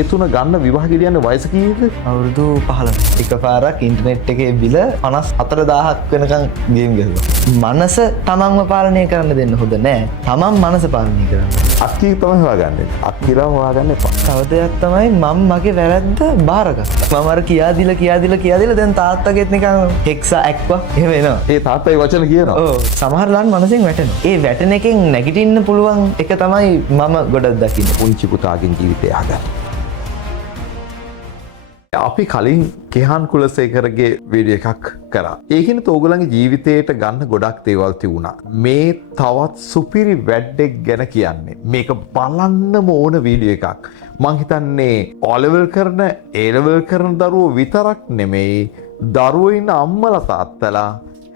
ඒ තුන ගන්න විවාහ ගෙඩියන්නේ වයස කීයද? අවුරුදු 15. එකපාරක් ඉන්ටර්නෙට් එකේ බිල 54000ක් වෙනකන් ගේම් ගැහුවා. මනස තමන්ව පාලනය කරන්න දෙන්න හොඳ නෑ. තමන් මනස පාලනය කරන්න. අක්කී තමයි හොයාගන්නේ. අක්කීලා හොයාගන්න එපා. තව දෙයක් තමයි මම මගේ වැරද්ද බාරගත්තා. මම අර කියා දීලා දැන් තාත්තගෙත් නිකන් හෙක්සා ඇක්වා එහෙම එනවා. ඒ තාත්තයි වචන කියනවා. ඔව් සමහර ලාන් මනසෙන් වැටෙනවා. ඒ වැටෙන එකෙන් නැගිටින්න පුළුවන් එක තමයි මම ගොඩක් දකින්නේ. පුංචි පුතාගෙන් ජීවිතය හදන්න. අපි කලින් කෙහන් කුලසේකරගේ වීඩියෝ එකක් කරා. ඒකිනත ඕගොල්ලන්ගේ ජීවිතයට ගන්න ගොඩක් දේවල් තිබුණා. මේ තවත් සුපිරි වැඩක් ගැන කියන්නේ. මේක බලන්නම ඕන වීඩියෝ එකක්. මං හිතන්නේ O-level කරන A-level කරන දරුවෝ විතරක් නෙමෙයි දරුවෝ ඉන්න අම්මලා තාත්තලා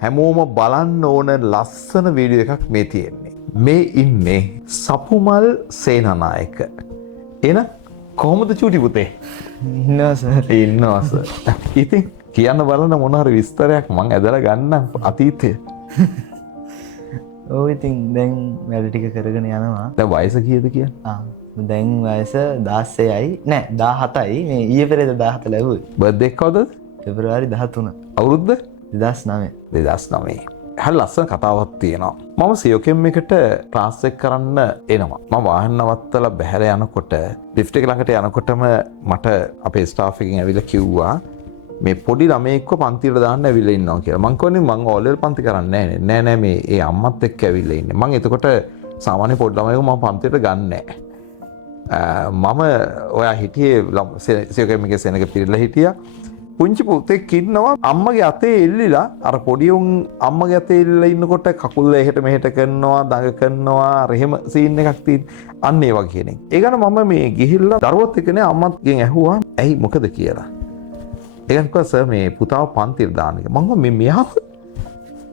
හැමෝම බලන්න ඕන ලස්සන වීඩියෝ එකක් මේ තියෙන්නේ. මේ ඉන්නේ සපුමල් සේනානායක. එන කොහොමද චූටි පුතේ? ඉන්නවා සර්. ඉන්නවා සර්. ඉතින් කියන්න බලන්න මොන හරි විස්තරයක් මං ඇදලා ගන්නම් අතීතය. ඔව් ඉතින් දැන් වැඩ ටික කරගෙන යනවා. දැන් වයස කීයද කියන්නේ? දැන් වයස 16යි නෑ 17යි. මේ ඊයේ පෙරේද 17 ලැබුවේ. බර්ත්ඩේ එක කවදද? පෙබරවාරි 13. අවුරුද්ද? 2009. 2009. හරි ලස්සන කතාවක් තියෙනවා. මම සියෝකෙම් එකට ක්ලාස් එක කරන්න එනවා. මම වාහන නවත්තලා බැහැර යනකොට ලිෆ්ට් එක ළඟට යනකොටම මට අපේ ස්ටාෆ් එකෙන් ඇවිල්ලා කිව්වා මේ පොඩි ළමයෙක්ව පන්තියට දාන්න ඇවිල්ලා ඉන්නවා කියලා. මං කියන්නේ මං O-level පන්ති කරන්නේ නෑ මේ ඒ අම්මත් එක්ක ඇවිල්ලා ඉන්නේ. මං එතකොට සාමාන්‍ය පොඩි ළමයෙකු මම පන්තියට ගන්නෑ. මම ඔයා හිටියේ සියෝකෙම් එකේ සෙනඟ පිරලා හිටියා. පුංචි පුතෙක් ඉන්නවා අම්මගේ අතේ එල්ලිලා අර පොඩි උන් අම්මගේ අතේ එල්ලලා ඉන්නකොට කකුල් එහෙට මෙහෙට කරනවා දඟ කරනවා අර එහෙම සීන් එකක් තියෙන අන්න ඒ වගේ කෙනෙක්. ඒ ගන්න මම මේ ගිහිල්ලා දරුවොත් එක්කනේ අම්මත්ගෙන් ඇහුවා ඇයි මොකද කියලා. ඒ ගන්න කිව්වා සර් මේ පුතාව පන්තියට දාන්න කියලා. මම මේ මෙයාව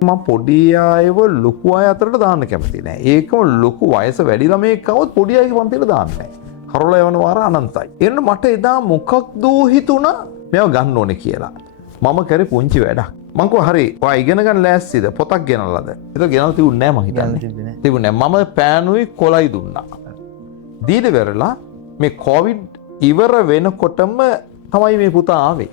මම පොඩි අයව ලොකු අය අතරට දාන්න කැමති නෑ. ඒකම ලොකු වයස වැඩි ළමයෙක් આવොත් පොඩි අයගේ පන්තියට දාන්නේ නෑ. හරවලා යවන වාර අනන්තයි. එන්න මට එදා මොකක්ද හිතුණා මේව ගන්න ඕනේ කියලා. මම කරේ පුංචි වැඩක්. මං කිව්වා හරි ඔයා ඉගෙන ගන්න ලෑස්තිද? පොතක් ගෙනල්ලාද? ඒක ගෙනල්ලා තිබුණේ නැහැ මං හිතන්නේ. තිබුණේ නැහැ. මම පෑනුයි කොලයි දුන්නා. දීලා වෙරලා මේ කොවිඩ් ඉවර වෙනකොටම තමයි මේ පුතා ආවේ.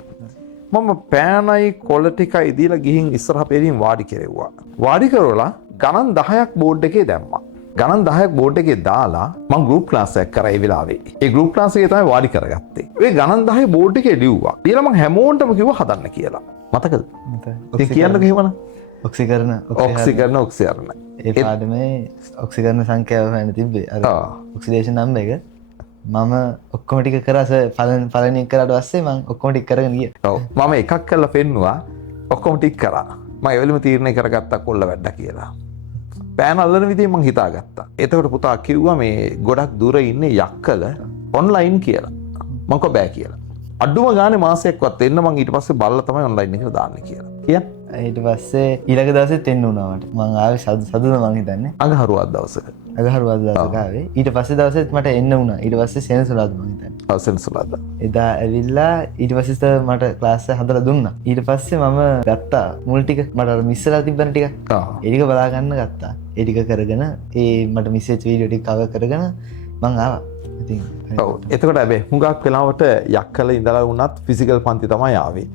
මම පෑනයි කොල ටිකයි දීලා ගිහින් ඉස්සරහ පෙරින් වාඩි කෙරෙව්වා. වාඩි කරවලා ගණන් 10ක් බෝඩ් එකේ දැම්මා. ගණන් 10ක් බෝඩ් එකේ දාලා මම ගෲප් ක්ලාස් එකක් කරා ඒ වෙලාවේ. ඒ ගෲප් ක්ලාස් එකේ තමයි වාඩි කරගත්තේ. ඒ ගණන් 10 බෝඩ් එකේ ලිව්වා. ඊළඟ මම හැමෝටම කිව්වා හදන්න කියලා. මතකද? ඉතින් කියන්නකෝ එහෙමනම්. ඔක්සිකරන. ඒ පාඩමේ ඔක්සිකරන සංඛ්‍යාව හොයන්න තිබ්බේ. අර ඔක්සිඩේෂන් නම්බර් එක. මම ඔක්කොම ටික කරා පළවෙනි එක කරාට පස්සේ මම ඔක්කොම ටික කරගෙන ගියා. ඔව්. මම එකක් කරලා පෙන්නුවා. ඔක්කොම ටික කරා. මම ඒ වෙලෙම තීරණය කරගත්තා කොල්ල වැඩ කියලා. පෑන අල්ලන විදිහ මං හිතාගත්තා. එතකොට පුතා කිව්වා මේ ගොඩක් දුර ඉන්නේ යක්කල ඔන්ලයින් කියලා. මං කිව්වා බෑ කියලා. අඩුම ගානේ මාසයක්වත් එන්න මං ඊට පස්සේ බලලා තමයි ඔන්ලයින් එකට දාන්නේ කියලා. කියන්නේ ඊට පස්සේ ඊළඟ දවසෙත් එන්න වුණා මට. මං ආවේ සතුද මං හිතන්නේ. අඟහරුවාද දවසක. අඟහරුවාද දවසක ආවේ. ඊට පස්සේ දවසෙත් මට එන්න වුණා. ඊට පස්සේ සෙනසුරාදා මං හිතන්නේ. ඔව් සෙනසුරාදා. එදා ඇවිල්ලා ඊට පස්සේ මට ක්ලාස් එක හදලා දුන්නා. ඊට පස්සේ මම ගත්තා මුල් ටික මට අර මිස් වෙලා තිබ්බන ටික. ඒ ටික බලා ගන්න ගත්තා. ඒ ටික කරගෙන ඒ මට මිස් වෙච්ච වීඩියෝ ටික කවර් කරගෙන මං ආවා. ඉතින් ඔව් එතකොට හැබැයි හුඟක් වෙලාවට යක්කල ඉඳලා වුණත් ෆිසිකල් පන්ති තමයි ආවේ.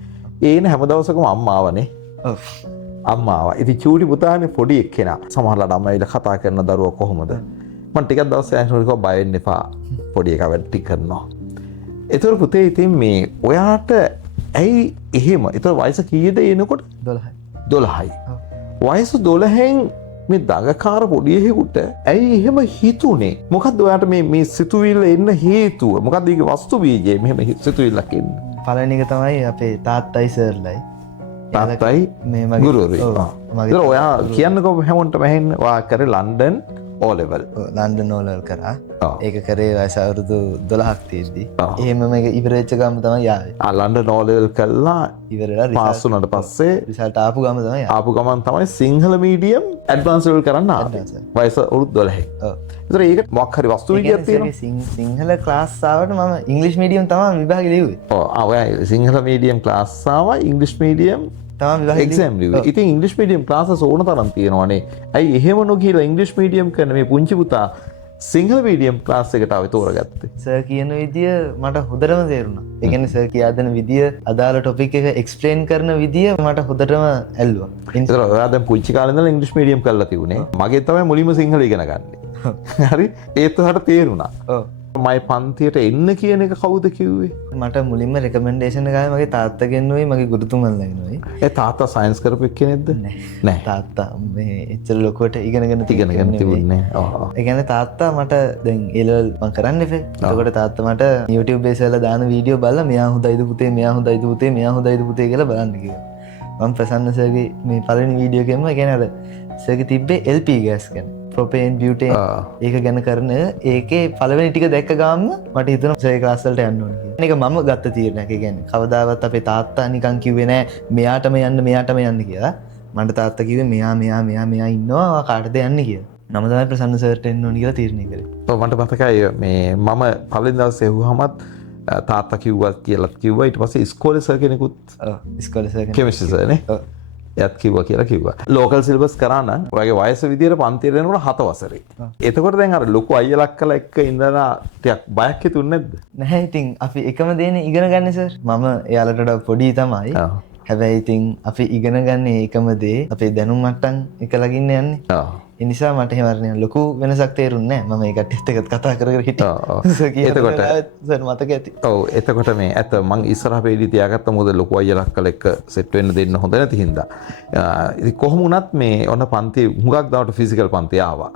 ඒන හැම දවසකම අම්මා ආවනේ. ඔව්. අම්මා ආවා. ඉතින් චූටි පුතානේ පොඩි එක්කෙනා. සමහරවිට අම්මා ඇවිල්ලා කතා කරන දරුවා කොහොමද? මම ටිකක් දවස් යනකොට කිව්වා බය වෙන්න එපා. පොඩි එකා වැඩ ටික කරනවා. ඒතර පුතේ ඉතින් මේ ඔයාට ඇයි එහෙම? ඒතර වයස කීයද එනකොට? 12යි. 12යි. වයස 12න් මේ දඟකාර පොඩියෙකුට ඇයි එහෙම හිතුනේ? මොකද්ද ඔයාට මේ සිතුවිල්ල එන්න හේතුව? මොකද්ද ඒකේ වස්තු බීජය මෙහෙම සිතුවිල්ලක් එන්න? පළවෙනි එක තමයි අපේ තාත්තයි සර්ලයි. තාත්තයි මේ මගේ ගුරුවරයෙක්. මගේ ඔයා කියන්නකෝ හැමෝටම ඇහෙන්න. ඔයා කරේ ලන්ඩන් O-level. ලන්ඩන් O-level කරා. ඒක කරේ වයස අවුරුදු 12ක් තියෙද්දි. එහෙම මේක ඉවර වෙච්ච ගම තමයි ආවේ. ලන්ඩන් O-level කළා ඉවරලා පාස් වුණාට පස්සේ රිසල්ට් ආපු ගම තමයි ආපු ගමන් තමයි සිංහල මීඩියම් ඇඩ්වාන්ස් ලෙවල් කරන්න ආවේ. වයස අවුරුදු 12යි. ඔව්. ඒතර ඒක මොකක් හරි වස්තු විද්‍යාවක් තියෙනවා. සිංහල ක්ලාස් ආවට මම ඉංග්‍රීසි මීඩියම් තමයි විභාගෙ ලිව්වේ. ඔව්. ඔයා සිංහල මීඩියම් ක්ලාස් ආවා ඉංග්‍රීසි මීඩියම් එක්සෑම් ලිව්වේ. ඉතින් ඉංග්‍රීසි මීඩියම් ක්ලාසස් ඕන තරම් තියෙනවානේ. ඇයි එහෙම නොගිහලා ඉංග්‍රීසි මීඩියම් කරන මේ පුංචි පුතා සිංහල මීඩියම් ක්ලාස් එකට ආවේ තෝරගත්තේ? සර් කියන විදිය මට හොඳටම තේරුණා. ඒ කියන්නේ සර් කියා දෙන විදිය, අදාළ ටොපික් එක එක්ස්ප්ලেইন කරන විදිය මට හොඳටම ඇල්ලුවා. ඒතර ඔයා දැන් පුංචි කාලේ ඉඳලා ඉංග්‍රීසි මීඩියම් කරලා තිබුණේ. මගේ තමයි මුලින්ම සිංහල ඉගෙන ගන්නේ. හරි? ඒත් ඔයාට තේරුණා. ඔව්. මයි පන්තියට එන්න කියන එක කවුද කිව්වේ? මට මුලින්ම රෙකමෙන්ඩේෂන් එකයි මගේ තාත්තගෙන් නුයි මගේ ගුරුතුමන්ලගෙන් නුයි. ඒ තාත්තා සයන්ස් කරපු එක්කෙනෙක්ද? නෑ. තාත්තා මේ එච්චර ලොකුවට ඉගෙනගෙන තිබුණේ. ඔව්. ඒ කියන්නේ තාත්තා මට දැන් A-level මම කරන්න ඉපේ. එතකොට තාත්තා මට YouTube බේස් වල දාන වීඩියෝ බලලා මෙයා හොඳයිද පුතේ, මෙයා හොඳයිද පුතේ, මෙයා හොඳයිද පුතේ කියලා බලන්න කිව්වා. මම ප්‍රසන්න සර්ගේ මේ පළවෙනි වීඩියෝ එකෙන්ම ඒ කියන්නේ අර සර්ගේ තිබ්බේ LP gas ගැන. ප්‍රොපේන් බියුටේන් ඒක ගැන කරන ඒකේ පළවෙනි ටික දැක්ක ගාම මට හිතුණා සර් ක්ලාස් වලට යන්න ඕනේ කියලා. මේක මම ගත්ත තීරණයක්. ඒ කියන්නේ කවදාවත් අපේ තාත්තා නිකන් කිව්වේ නෑ මෙයාටම යන්න කියලා. මට තාත්තා කිව්වේ මෙයා ඉන්නවා කාටද යන්නේ කියලා. නම තමයි ප්‍රසන්න සර්ට එන්න ඕනේ කියලා තීරණය කරේ. ඔව් මට මතකයි මේ මම පළවෙනි දවසේ එහුවමත් තාත්තා කිව්වා කියලා කිව්වා. ඊට පස්සේ ඉස්කෝලේ සර් කෙනෙකුත් ඉස්කෝලේ සර් කෙමිස්ට්‍රි සර් නේ. එයත් කිව්වා කියලා කිව්වා. ලෝකල් සිලබස් කරා නම් ඔයගේ වයස විදියට පන්තියට එනකොට 7 වසරේ. එතකොට දැන් අර ලොකු අයියලක් කළා එක්ක ඉඳලා ටිකක් බයක් හිතුන්නේ නැද්ද? නැහැ ඉතින් අපි එකම දේනේ ඉගෙන ගන්න සර්. මම එයාලට වඩා පොඩි තමයි. හැබැයි ඉතින් අපි ඉගෙන ගන්න එකම දේ අපේ දැනුම් මට්ටම් එකලගින්න යන්නේ. ඒ නිසා මට එහෙම අරගෙන ලොකු වෙනසක් තේරුන්නේ නැහැ. මම ඒ කට්ටියත් එක්ක කතා කර හිටියා. එතකොට සර් මතක ඇති. ඔව් එතකොට මේ ඇත්ත මං ඉස්සරහ පෙළි තියාගත්ත මොකද ලොකු අයියලක් කළ එක්ක සෙට් වෙන්න දෙන්න හොඳ නැති හින්දා. ඉතින් කොහොම වුණත් මේ ඔන්න පන්ති හුඟක් දවල්ට ෆිසිකල් පන්ති ආවා.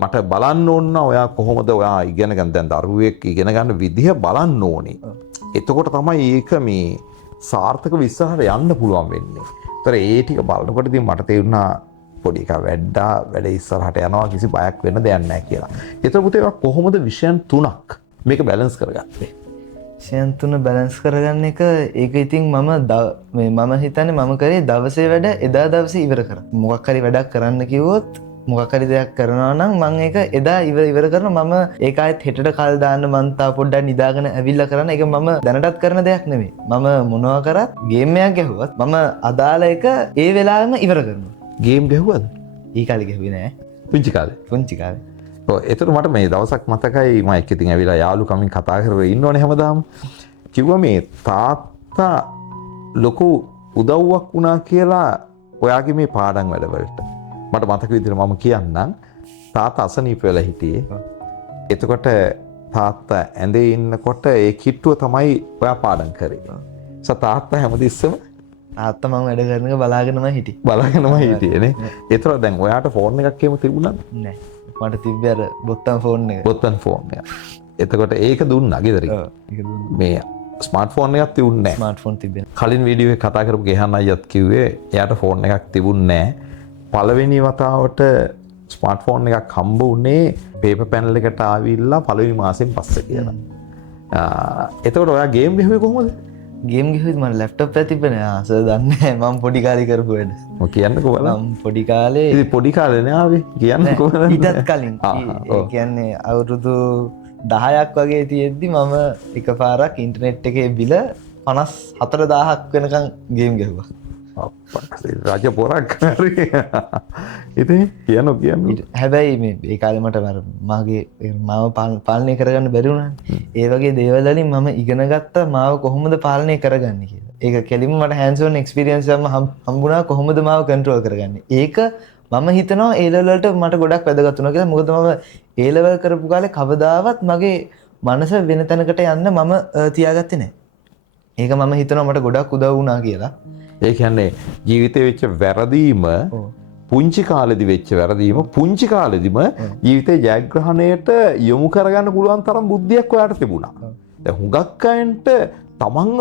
මට බලන්න ඕන ඔයා කොහොමද ඔයා ඉගෙන ගන්න දැන් දරුවෙක් ඉගෙන ගන්න විදිහ බලන්න ඕනේ. එතකොට තමයි ඒක මේ සාර්ථක විශ්සාහට යන්න පුළුවන් වෙන්නේ. ඒතර ඒ ටික බලනකොට ඉතින් මට තේරුණා පොඩි එකා වැඩ ඉස්සරහට යනවා කිසි බයක් වෙන්න දෙයක් නැහැ කියලා. ඒතර පුතේ කොහොමද විෂයන් 3ක් මේක බැලන්ස් කරගත්තේ? විෂයන් 3 බැලන්ස් කරගන්න එක ඒක ඉතින් මම හිතන්නේ මම කරේ දවසේ වැඩ එදා දවසේ ඉවර කරා. මොකක් හරි වැඩක් කරන්න කිව්වොත් මොකක් හරි දෙයක් කරනවා නම් මම ඒක එදා ඉවර කරනවා. මම ඒක ආයෙත් හෙටට කල් දාන්න මං තා පොඩ්ඩක් නිදාගෙන ඇවිල්ලා කරන එක මම දැනටත් කරන දෙයක් නෙමෙයි. මම මොනවා කරත් ගේම් එකක් ගැහුවත් මම අදාළ එක ඒ වෙලාවෙම ඉවර කරනවා. ගේම් ගැහුවද? ඊ කාලේ ගැහුවේ නෑ. පුංචි කාලේ. ඔව් ඒතර මට මේ දවසක් මතකයි මම එක්ක ඉතින් ඇවිල්ලා යාළුකමින් කතා කරගෙන ඉන්නෝනේ හැමදාම. කිව්වා මේ තාත්තා ලොකු උදව්වක් වුණා කියලා ඔයාගේ මේ පාඩම් වැඩවලට. මට මතක විදිහට මම කියන්නම් තාත්තා අසනීප වෙලා හිටියේ. එතකොට තාත්තා ඇඳේ ඉන්නකොට ඒ කිට්ටුව තමයි ඔයා පාඩම් කරේ. තාත්තා හැමදෙස්සම තාත්තා මම වැඩ කරන එක බලාගෙනම හිටියේ නේ. ඒතර දැන් ඔයාට ෆෝන් එකක් එහෙම තිබුණාද? නෑ. මට තිබ්බේ අර බොත්තම් ෆෝන් එක. එතකොට ඒක දුන්නා ගෙදරින්. මේ ස්මාර්ට් ෆෝන් එකක් තිබුණේ නෑ. ස්මාර්ට් ෆෝන් තිබ්බේ. කලින් වීඩියෝ එක කතා කරපු ගෙහන් අයියත් කිව්වේ එයාට ෆෝන් එකක් තිබුණේ නෑ. පළවෙනි වතාවට ස්මාර්ට් ෆෝන් එකක් හම්බ වුණේ පේපර් පැනල් එකට ආවිල්ලා පළවෙනි මාසෙන් පස්සේ කියලා. එතකොට ඔයා ගේම් ගහුවේ කොහොමද? ගේම් ගහුවේ මම ලැප්ටොප් එක තිබ්බේ නෑ. සර් දන්නේ මම පොඩි කාලේ කරපු වැඩ. මොකද කියන්නකෝ බලන්න. මම පොඩි කාලේ ඉතින් පොඩි කාලේ නේ ආවේ. කියන්නකෝ බලන්න. ඊටත් කලින්. ඒ කියන්නේ අවුරුදු 10ක් වගේ තියෙද්දි මම එකපාරක් ඉන්ටර්නෙට් එකේ බිල 54000ක් වෙනකන් ගේම් ගැහුවා. රජ පොරක් හරි. ඉතින් කියන්න. හැබැයි මේ ඒ කාලේ මට මගේ මාව පාලනය කරගන්න බැරි වුණානේ. ඒ වගේ දේවල් වලින් මම ඉගෙන ගත්තා මාව කොහොමද පාලනය කරගන්නේ කියලා. ඒක කෙලින්ම මට hands on experience එකක් හම්බුණා කොහොමද මාව control කරගන්නේ. ඒක මම හිතනවා A level වලට මට ගොඩක් වැදගත් වුණා කියලා. මොකද මම A level කරපු කාලේ කවදාවත් මගේ මනස වෙන තැනකට යන්න මම තියාගත්තේ නැහැ. ඒක මම හිතනවා මට ගොඩක් උදව් වුණා කියලා. ඒ කියන්නේ ජීවිතේ වෙච්ච වැරදීම පුංචි කාලෙදි වෙච්ච වැරදීම පුංචි කාලෙදිම ජීවිතේ ජයග්‍රහණයට යොමු කරගන්න පුළුවන් තරම් බුද්ධියක් ඔයාට තිබුණා. දැන් හුඟක් අයන්ට තමන්ව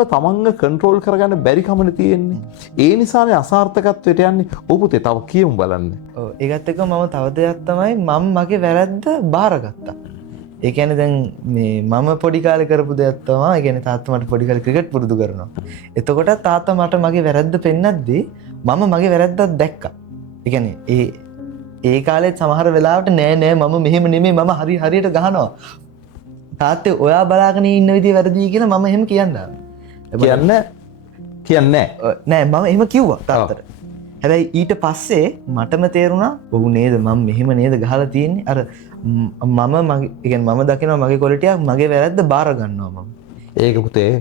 කන්ට්‍රෝල් කරගන්න බැරි කමනේ තියෙන්නේ. ඒ නිසානේ අසාර්ථකත්වයට යන්නේ. ඔව් පුතේ තව කියමු බලන්න. ඔව් ඒකත් එක්ක මම තව දෙයක් තමයි මම මගේ වැරද්ද බාරගත්තා. ඒ කියන්නේ දැන් මේ මම පොඩි කාලේ කරපු දෙයක් තමයි ඒ කියන්නේ තාත්තා මට පොඩි කාලේ ක්‍රිකට් පුරුදු කරනවා. එතකොට තාත්තා මට මගේ වැරද්ද පෙන්නද්දී මම මගේ වැරද්දක් දැක්කා. ඒ කියන්නේ ඒ කාලෙත් සමහර වෙලාවට නෑ මම මෙහෙම නෙමෙයි මම හරියට ගහනවා. තාත්තේ ඔයා බලාගෙන ඉන්න විදිය වැරදි කියලා මම එහෙම කියන්නේ නෑ මම එහෙම කිව්වා තාත්තට. හැබැයි ඊට පස්සේ මටම තේරුණා ඔව් නේද මම මෙහෙම නේද ගහලා තියෙන්නේ. මම මම දකිනවා මගේ කොලිටියක් මගේ වැරද්ද බාර ගන්නවා මම. ඒක පුතේ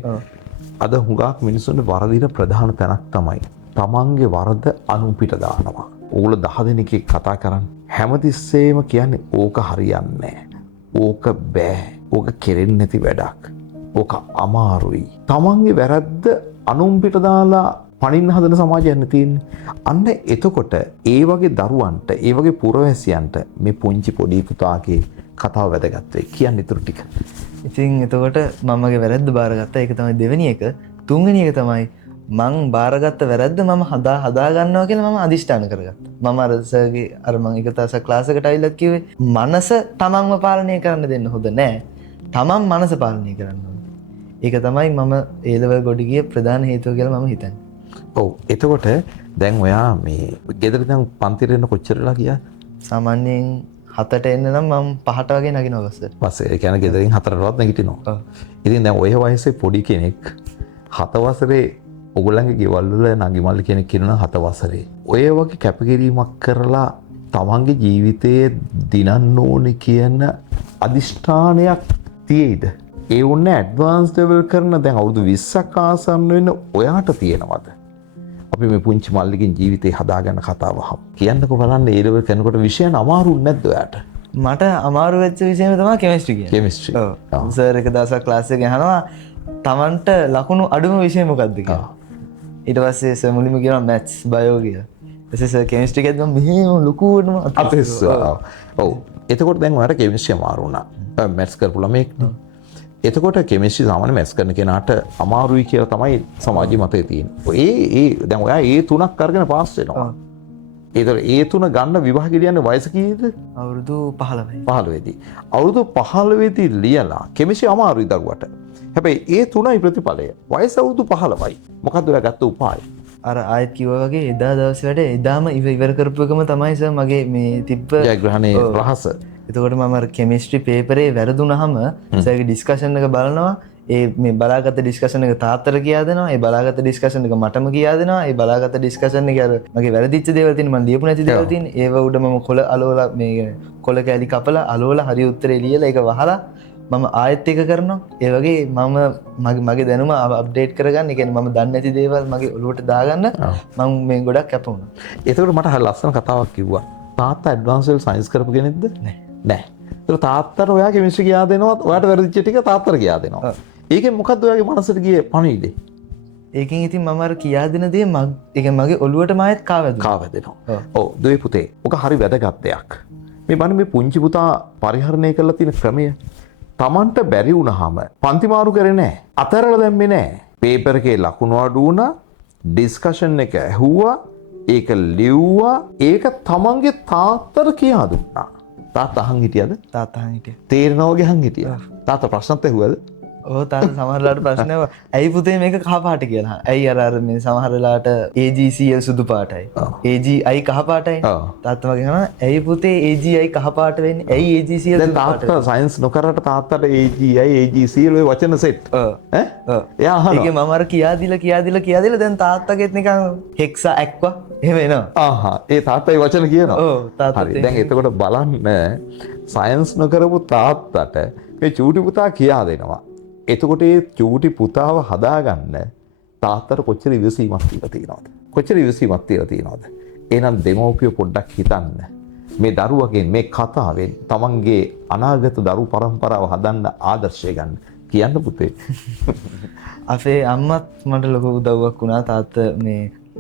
අද හුඟක් මිනිස්සුන්ට වරදින ප්‍රධාන තැනක් තමයි තමන්ගේ වරද අනුපිට දානවා. ඕගොල්ලෝ 10 දෙනෙක් කතා කරන්නේ හැමතිස්සෙම කියන්නේ ඕක හරියන්නේ ඕක බෑ. ඕක කෙරෙන්නේ නැති වැඩක්. ඕක අමාරුයි. තමන්ගේ වැරද්ද අනුපිට දාලා පණින්න හදන සමාජයක් තියෙන්නේ. අන්න එතකොට ඒ වගේ දරුවන්ට, ඒ වගේ පුරවැසියන්ට මේ පුංචි පොඩි පුතාගේ කතාව වැදගත් වෙයි. කියන්න ඉතුරු ටික. ඉතින් එතකොට මමගේ වැරද්ද බාරගත්තා. ඒක තමයි දෙවෙනි එක. තුන්වෙනි එක තමයි මං බාරගත්ත වැරද්ද මම හදා ගන්නවා කියලා මම අදිෂ්ඨාන කරගත්තා. මම අර සර්ගේ අර මං එක දවසක් ක්ලාස් එකට ඇවිල්ලත් කිව්වේ මනස තමන්ව පාලනය කරන්න දෙන්න හොඳ නෑ. තමන් මනස පාලනය කරන්න ඕනේ. ඒක තමයි මම ඒ ලෙවල් ගොඩ ගිය ප්‍රධාන හේතුව කියලා මම හිතන්නේ. ඔව්. එතකොට දැන් ඔයා මේ ගෙදර ඉඳන් පන්තිරේ එන්න කොච්චර වෙලා ගියාද? සාමාන්‍යයෙන් 7ට එන්න නම් මම 5ට වගේ නගිනවා බස්සේ. බස්සේ ඒ කියන්නේ ගෙදරින් 4ටවත් නැගිටිනවා. ඔව්. ඉතින් දැන් ඔය වයසේ පොඩි කෙනෙක් 7 වසරේ ඔයගොල්ලන්ගේ ගෙවල් වල නගිමල් කෙනෙක් කියනවා 7 වසරේ. ඔය වගේ කැපකිරීමක් කරලා තමන්ගේ ජීවිතයේ දිනන්න ඕනේ කියන අදිෂ්ඨානයක් තියෙයිද? ඒ උන්නේ ඇඩ්වාන්ස් ලෙවල් කරන දැන් අවුරුදු 20ක් ආසන්න වෙන ඔයාට තියෙනවද? අපි මේ පුංචි මල්ලිගෙන් ජීවිතේ හදාගන්න කතාව අහමු. කියන්නකෝ බලන්න ඒ ලෙවල් කරනකොට විෂයන් අමාරු නැද්ද ඔයාට? මට අමාරු වෙච්ච විෂයම තමයි කෙමිස්ට්‍රි කියන්නේ. කෙමිස්ට්‍රි. ඔව්. සර් එක දවසක් ක්ලාස් එකේ අහනවා තමන්ට ලකුණු අඩුම විෂය මොකක්ද කියලා. ඊට පස්සේ සර් මුලින්ම කියනවා මැත්ස් බයෝ කියලා. ඊට සර් කෙමිස්ට්‍රි එකත් මම මෙහෙම ලොකුවටම අපිස්සුවා. ඔව්. එතකොට දැන් ඔයාට කෙමිස්ට්‍රි අමාරු වුණා. මැත්ස් කරපු ළමෙක් නේ. එතකොට කෙමිස්ට්‍රි සාමාන්‍ය මැත්ස් කරන කෙනාට අමාරුයි කියලා තමයි සමාජයේ මතය තියෙන්නේ. ඒ දැන් ඔයා ඒ තුනක් අරගෙන පාස් වෙනවා. ඒතර ඒ තුන ගන්න විභාගෙ ලියන්නේ වයස කීයද? අවුරුදු 15යි. 15 දී. අවුරුදු 15 දී ලියලා කෙමිස්ට්‍රි අමාරුයි දරුවට. හැබැයි ඒ තුනයි ප්‍රතිඵලය. වයස අවුරුදු 15යි. මොකද්ද ඔයා ගත්ත උපාය? අර ආයෙත් කිව්වා වගේ එදා දවසේ වැඩ එදාම ඉවර කරපු එකම තමයි සර් මගේ මේ තිබ්බ ජයග්‍රහණයේ රහස. එතකොට මම අර කෙමිස්ට්‍රි පේපරේ වැරදුනහම සර්ගේ ඩිස්කෂන් එක බලනවා. ඒ මේ බලාගත්ත ඩිස්කෂන් එක තාත්තට කියා දෙනවා. ඒ බලාගත්ත ඩිස්කෂන් එක මටම කියා දෙනවා. ඒ බලාගත්ත ඩිස්කෂන් එක අර මගේ වැරදිච්ච දේවල් තියෙන මම ලියපු නැති දේවල් තියෙන. ඒව උඩ මම කොළ අලවලා මේ කොළ කැලි කපලා අලවලා හරි උත්තරේ ලියලා ඒක වහලා මම ආයෙත් එක කරනවා. ඒ වගේ මගේ දැනුම අප්ඩේට් කරගන්න. ඒ කියන්නේ මම දන්නේ නැති දේවල් මගේ ඔළුවට දාගන්න මම මේ ගොඩක් කැප වුණා. ඒකට මට හරි ලස්සන කතාවක් කිව්වා. තාත්තා ඇඩ්වාන්ස් ලෙවල් සයන්ස් කරපු කෙනෙක්ද? නෑ. ඒක තාත්තට ඔයා කෙමිස්ට්‍රි කියා දෙනවා. ඔයාට වැරදිච්ච ටික තාත්තට කියා දෙනවා. ඒකෙන් මොකද්ද ඔයාගේ මනසට ගියේ පණිවිඩේ? ඒකෙන් ඉතින් මම අර කියා දෙන දේ මගේ ඔළුවට මායත් කාවැදෙනවා. ඔව් දුවේ පුතේ. ඔක හරි වැදගත් දෙයක්. මේ බලන්න මේ පුංචි පුතා පරිහරණය කරලා තියෙන ක්‍රමය Tamanට බැරි වුණාම පන්ති මාරු කරේ නැහැ. අතරලා දැම්මේ නැහැ. පේපර් එකේ ලකුණු අඩු වුණා. ඩිස්කෂන් එක ඇහුවා. ඒක ලිව්වා. ඒක තමන්ගේ තාත්තට කියා දුන්නා. තාත්තා අහන් හිටියද? තාත්තා අහන් හිටියා. තේරෙනවා වගේ අහන් හිටියා. තාත්තා ප්‍රශ්නත් ඇහුවද? ඔව් තාත්තා සමහරලාට ප්‍රශ්න ඇහුවා. ඇයි පුතේ මේක කහ පාට කියලා. ඇයි අර මේ සමහරලාට AGCL සුදු පාටයි. AGI කහ පාටයි. තාත්තා මගෙන් අහනවා ඇයි පුතේ AGI කහ පාට වෙන්නේ? ඇයි AGCL දැන් තාත්තා සයන්ස් නොකරට තාත්තට AGI AGCL ඔය වචන සෙට්. ඈ? එයා අහනවා. ඒකේ මම අර කියා දීලා දැන් තාත්තගෙත් නිකන් හෙක්සා ඇක්වා එහෙම එනවා. ඒ තාත්තා ඒ වචන කියනවා. ඔව් තාත්තා. හරි. දැන් එතකොට බලන්න සයන්ස් නොකරපු තාත්තට මේ චූටි පුතා කියා දෙනවා. එතකොට ඒ චූටි පුතාව හදාගන්න තාත්තට කොච්චර ඉවසීමක් තියලා තියෙනවද? කොච්චර ඉවසීමක් තියලා තියෙනවද? එහෙනම් දෙමව්පියෝ පොඩ්ඩක් හිතන්න. මේ දරුවගෙන් මේ කතාවෙන් තමන්ගේ අනාගත දරු පරම්පරාව හදන්න ආදර්ශය ගන්න. කියන්න පුතේ. අපේ අම්මත් මට ලොකු උදව්වක් වුණා.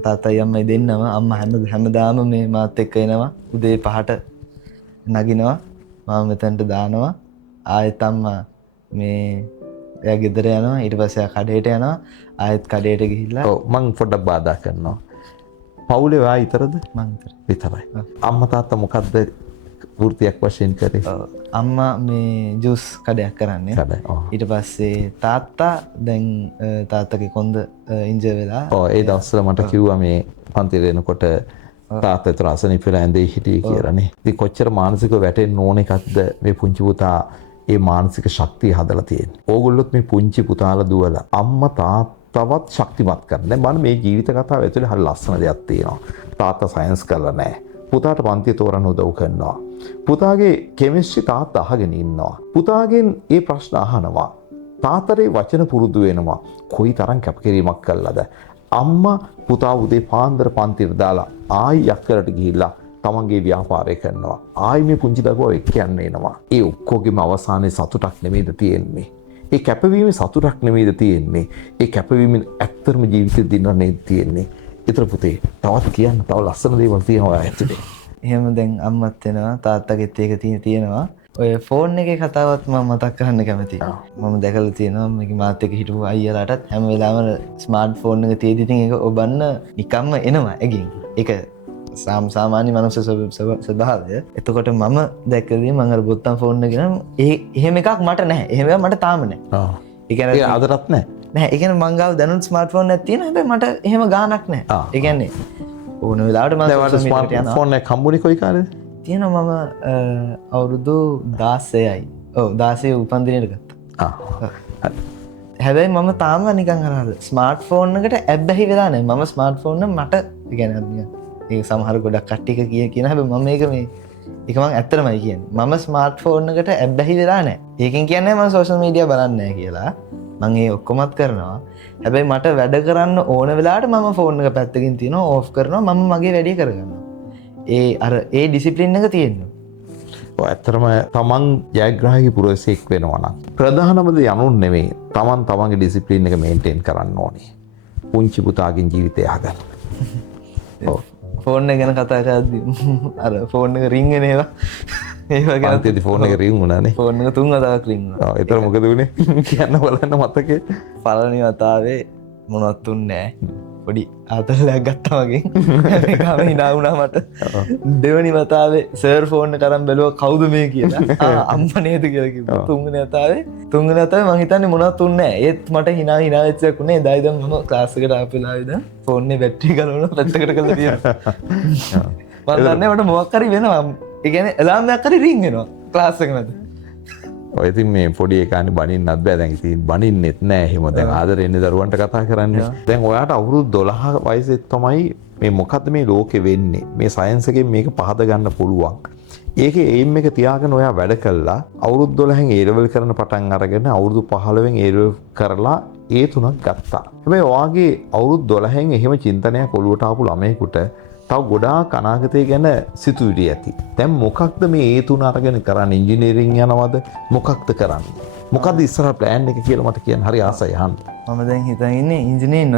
තාත්තයි අම්මයි දෙන්නම අම්මා හැමදාම මේ මාත් එක්ක එනවා. උදේ 5ට නගිනවා. මම මෙතනට දානවා. ආයෙත් අම්මා මේ එයා ගෙදර යනවා. ඊට පස්සේ එයා කඩේට යනවා. ආයෙත් කඩේට ගිහිල්ලා ඔව් මං පොඩ්ඩක් බාධා කරනවා. පවුලේ ඔයා විතරද? මං විතරයි. අම්මා තාත්තා මොකද්ද වෘත්තියක් වශයෙන් කරේ? අම්මා මේ ජූස් කඩයක් කරන්නේ. ඊට පස්සේ තාත්තා දැන් තාත්තගේ කොන්ද ඉන්ජර් වෙලා. ඔව් ඒ දවස්වල මට කිව්වා මේ පන්තිරේ එනකොට තාත්තා ඒතර අසනීප වෙලා ඇඳේ හිටියේ කියලානේ. ඉතින් කොච්චර මානසිකව වැටෙන්න ඕන එකක්ද මේ පුංචි පුතා ඒ මානසික ශක්තිය හදලා තියෙන්නේ. ඕගොල්ලොත් මේ පුංචි පුතාලා දුවලා අම්මා තාත්තවත් ශක්තිමත් කරන්න. දැන් බලන්න මේ ජීවිත කතාව ඇතුලේ හරි ලස්සන දෙයක් තියෙනවා. තාත්තා සයන්ස් කරලා නැහැ. පුතාට පන්තිය තෝරන්න උදව් කරනවා. පුතාගේ කෙමිස්ට්‍රි තාත්තා අහගෙන ඉන්නවා. පුතාගෙන් ඒ ප්‍රශ්න අහනවා. තාතරේ වචන පුරුදු වෙනවා. කොයි තරම් කැපකිරීමක් කළාද? අම්මා පුතා උදේ පාන්දර පන්තිර දාලා ආයි යක්කරට ගිහිල්ලා තමන්ගේ ව්‍යාපාරය කරනවා. ආයි මේ පුංචි දරුවෝ එක්ක යන්න එනවා. ඒ ඔක්කොගෙම අවසානයේ සතුටක් නෙමෙයිද තියෙන්නේ? ඒ කැපවීමේ සතුටක් නෙමෙයිද තියෙන්නේ? ඒ කැපවීමෙන් ඇත්තම ජීවිතේ දිනන්නේ තියෙන්නේ. ඊතර පුතේ තවත් කියන්න තව ලස්සන දේවල් තියෙනවා ඇත්තටම. එහෙම දැන් අම්මත් වෙනවා තාත්තගෙත් ඒක තියෙනවා. ඔය ෆෝන් එකේ කතාවත් මම මතක් කරන්න කැමතියි. මම දැකලා තියෙනවා මගේ මාත් එක්ක හිටපු අයියලාටත් හැම වෙලාවෙම ස්මාර්ට් ෆෝන් එක තියෙදි ඉතින් ඒක ඔබන්න නිකම්ම එනවා ඇගින්. ඒක සාමාන්‍ය මනුස්ස ස්වභාවය. එතකොට මම දැක්කදී මම අර බොත්තම් ෆෝන් එක ගෙනම එහෙම එකක් මට නැහැ. එහෙම එකක් මට තාම නැහැ. ඒ කියන්නේ අදටත් නැහැ. නැහැ. ඒ කියන්නේ මං ගාව දැනුත් ස්මාර්ට් ෆෝන් එකක් තියෙනවා. හැබැයි මට එහෙම ගාණක් නැහැ. ඒ කියන්නේ ඕන වෙලාවට මම ස්මාර්ට් ෆෝන් එක හම්බුනේ කොයි කාලේද? තියෙනවා මම අවුරුදු 16යි. ඔව් 16 උපන්දිනේට ගත්තා. හැබැයි මම තාම නිකන් අර ස්මාර්ට් ෆෝන් එකට ඇබ්බැහි වෙලා නැහැ. මම ස්මාර්ට් ෆෝන් එක මට කියන්නේ ඒ සමහර ගොඩක් කට්ටිය කියන හැබැයි මම මේක මේ ඒක මම ඇත්තටමයි කියන්නේ. මම ස්මාර්ට් ෆෝන් එකට ඇබ්බැහි වෙලා නැහැ. ඒකෙන් කියන්නේ මම සෝෂල් මීඩියා බලන්නේ නැහැ කියලා. මම ඒ ඔක්කොමත් කරනවා. හැබැයි මට වැඩ කරන්න ඕන වෙලාවට මම ෆෝන් එක පැත්තකින් තියනවා ඕෆ් කරනවා මම මගේ වැඩේ කරගන්නවා. ඒ අර ඒ ඩිසිප්ලින් එක තියෙනවා. ඔය ඇත්තටම තමන් ජයග්‍රාහී පුරවැසියෙක් වෙනවා නම් ප්‍රධානම දේ යනුන් නෙමෙයි තමන් තමන්ගේ ඩිසිප්ලින් එක මේන්ටේන් කරන්න ඕනේ. පුංචි පුතාගෙන් ජීවිතය හදන්න. ඔව්. ෆෝන් එක ගැන කතා කරද්දී අර ෆෝන් එක රින් වෙන ඒවා ඒවා ගැන අන්තිමට ෆෝන් එක රින් වුණානේ. ෆෝන් එක 3 වතාවක් රින් වුණා. ඔව් ඒතර මොකද උනේ? කියන්න බලන්න මතකේ. පළවෙනි වතාවේ මොනවත් උන්නේ නැහැ. පොඩි ආතල්ලයක් ගත්තා වගේ. ඒකම hina වුණා මට. දෙවෙනි වතාවේ සර් ෆෝන් එක අරන් බැලුවා කවුද මේ කියලා. අම්මා නේද කියලා කිව්වා. තුන්වෙනි වතාවේ මම හිතන්නේ මොනවත් උන්නේ නැහැ. ඒත් මට hina වෙච්ච එකක් උනේ. එදායි දැන් මම ක්ලාස් එකට ආපු වෙලාවේ දැන් ෆෝන් එකේ බැටරි ගලවලා පැත්තකට කරලා තියෙනවා. මම දන්නේ මට මොකක් හරි වෙනවා. ඒ කියන්නේ ඇලාම් එකක් හරි රින් වෙනවා ක්ලාස් එක මැද. ඔය ඉතින් මේ පොඩි එකානේ බනින්නත් බෑ දැන් ඉතින් බනින්නෙත් නෑ එහෙම දැන් ආදරෙන්නේ දරුවන්ට කතා කරන්නේ දැන් ඔයාට අවුරුදු 12 වයසේ තමයි මේ මොකද්ද මේ ලෝකෙ වෙන්නේ මේ සයන්ස් එකෙන් මේක පහද ගන්න පුළුවන් ඒකේ එයිම් එක තියාගෙන ඔයා වැඩ කළා අවුරුදු 12න් A level කරන පටන් අරගෙන අවුරුදු 15න් A level කරලා ඒ තුනක් ගත්තා හැබැයි ඔයාගේ අවුරුදු 12න් එහෙම චින්තනයක් ඔලුවට ආපු ළමයෙකුට තව ගොඩාක් අනාගතය ගැන සිතුවිලි ඇති. දැන් මොකක්ද මේ ඒ තුන අරගෙන කරන්නේ? ඉංජිනේරින් යනවද? මොකක්ද කරන්නේ? මොකක්ද ඉස්සරහ ප්ලෑන් එක කියලා මට කියන්න හරි ආසයි අහන්න. මම දැන් හිතන් ඉන්නේ ඉංජිනේරින්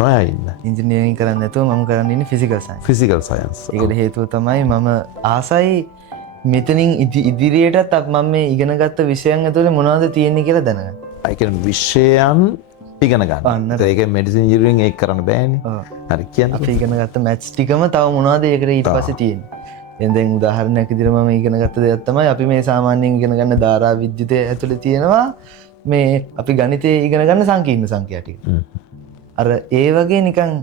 නොයා ඉන්න. ඉංජිනේරින් කරන්නේ නැතුව මම කරන්නේ ඉන්නේ ෆිසිකල් සයන්ස්. Physical science. ඒකට හේතුව තමයි මම ආසයි මෙතනින් ඉදිරියටත් මම මේ ඉගෙනගත්ත විෂයන් ඇතුලේ මොනවද තියෙන්නේ කියලා දැනගන්න. ඒ කියන්නේ විෂයන් ඉගෙන ගන්න. ඒක මෙඩිසින් ඉංජිනේරින් ඒක කරන්න බෑනේ. හරි කියන්නේ. අපි ඉගෙන ගත්ත මැත්ස් ටිකම තව මොනවද ඒකට ඊට පස්සේ තියෙන්නේ. දැන් උදාහරණයක් විදිහට මම ඉගෙන ගත්ත දෙයක් තමයි අපි මේ සාමාන්‍යයෙන් ඉගෙන ගන්න ධාරා විද්‍යුතය ඇතුලේ තියෙනවා මේ අපි ගණිතය ඉගෙන ගන්න සංකීර්ණ සංඛ්‍යා ටික. අර ඒ වගේ නිකන්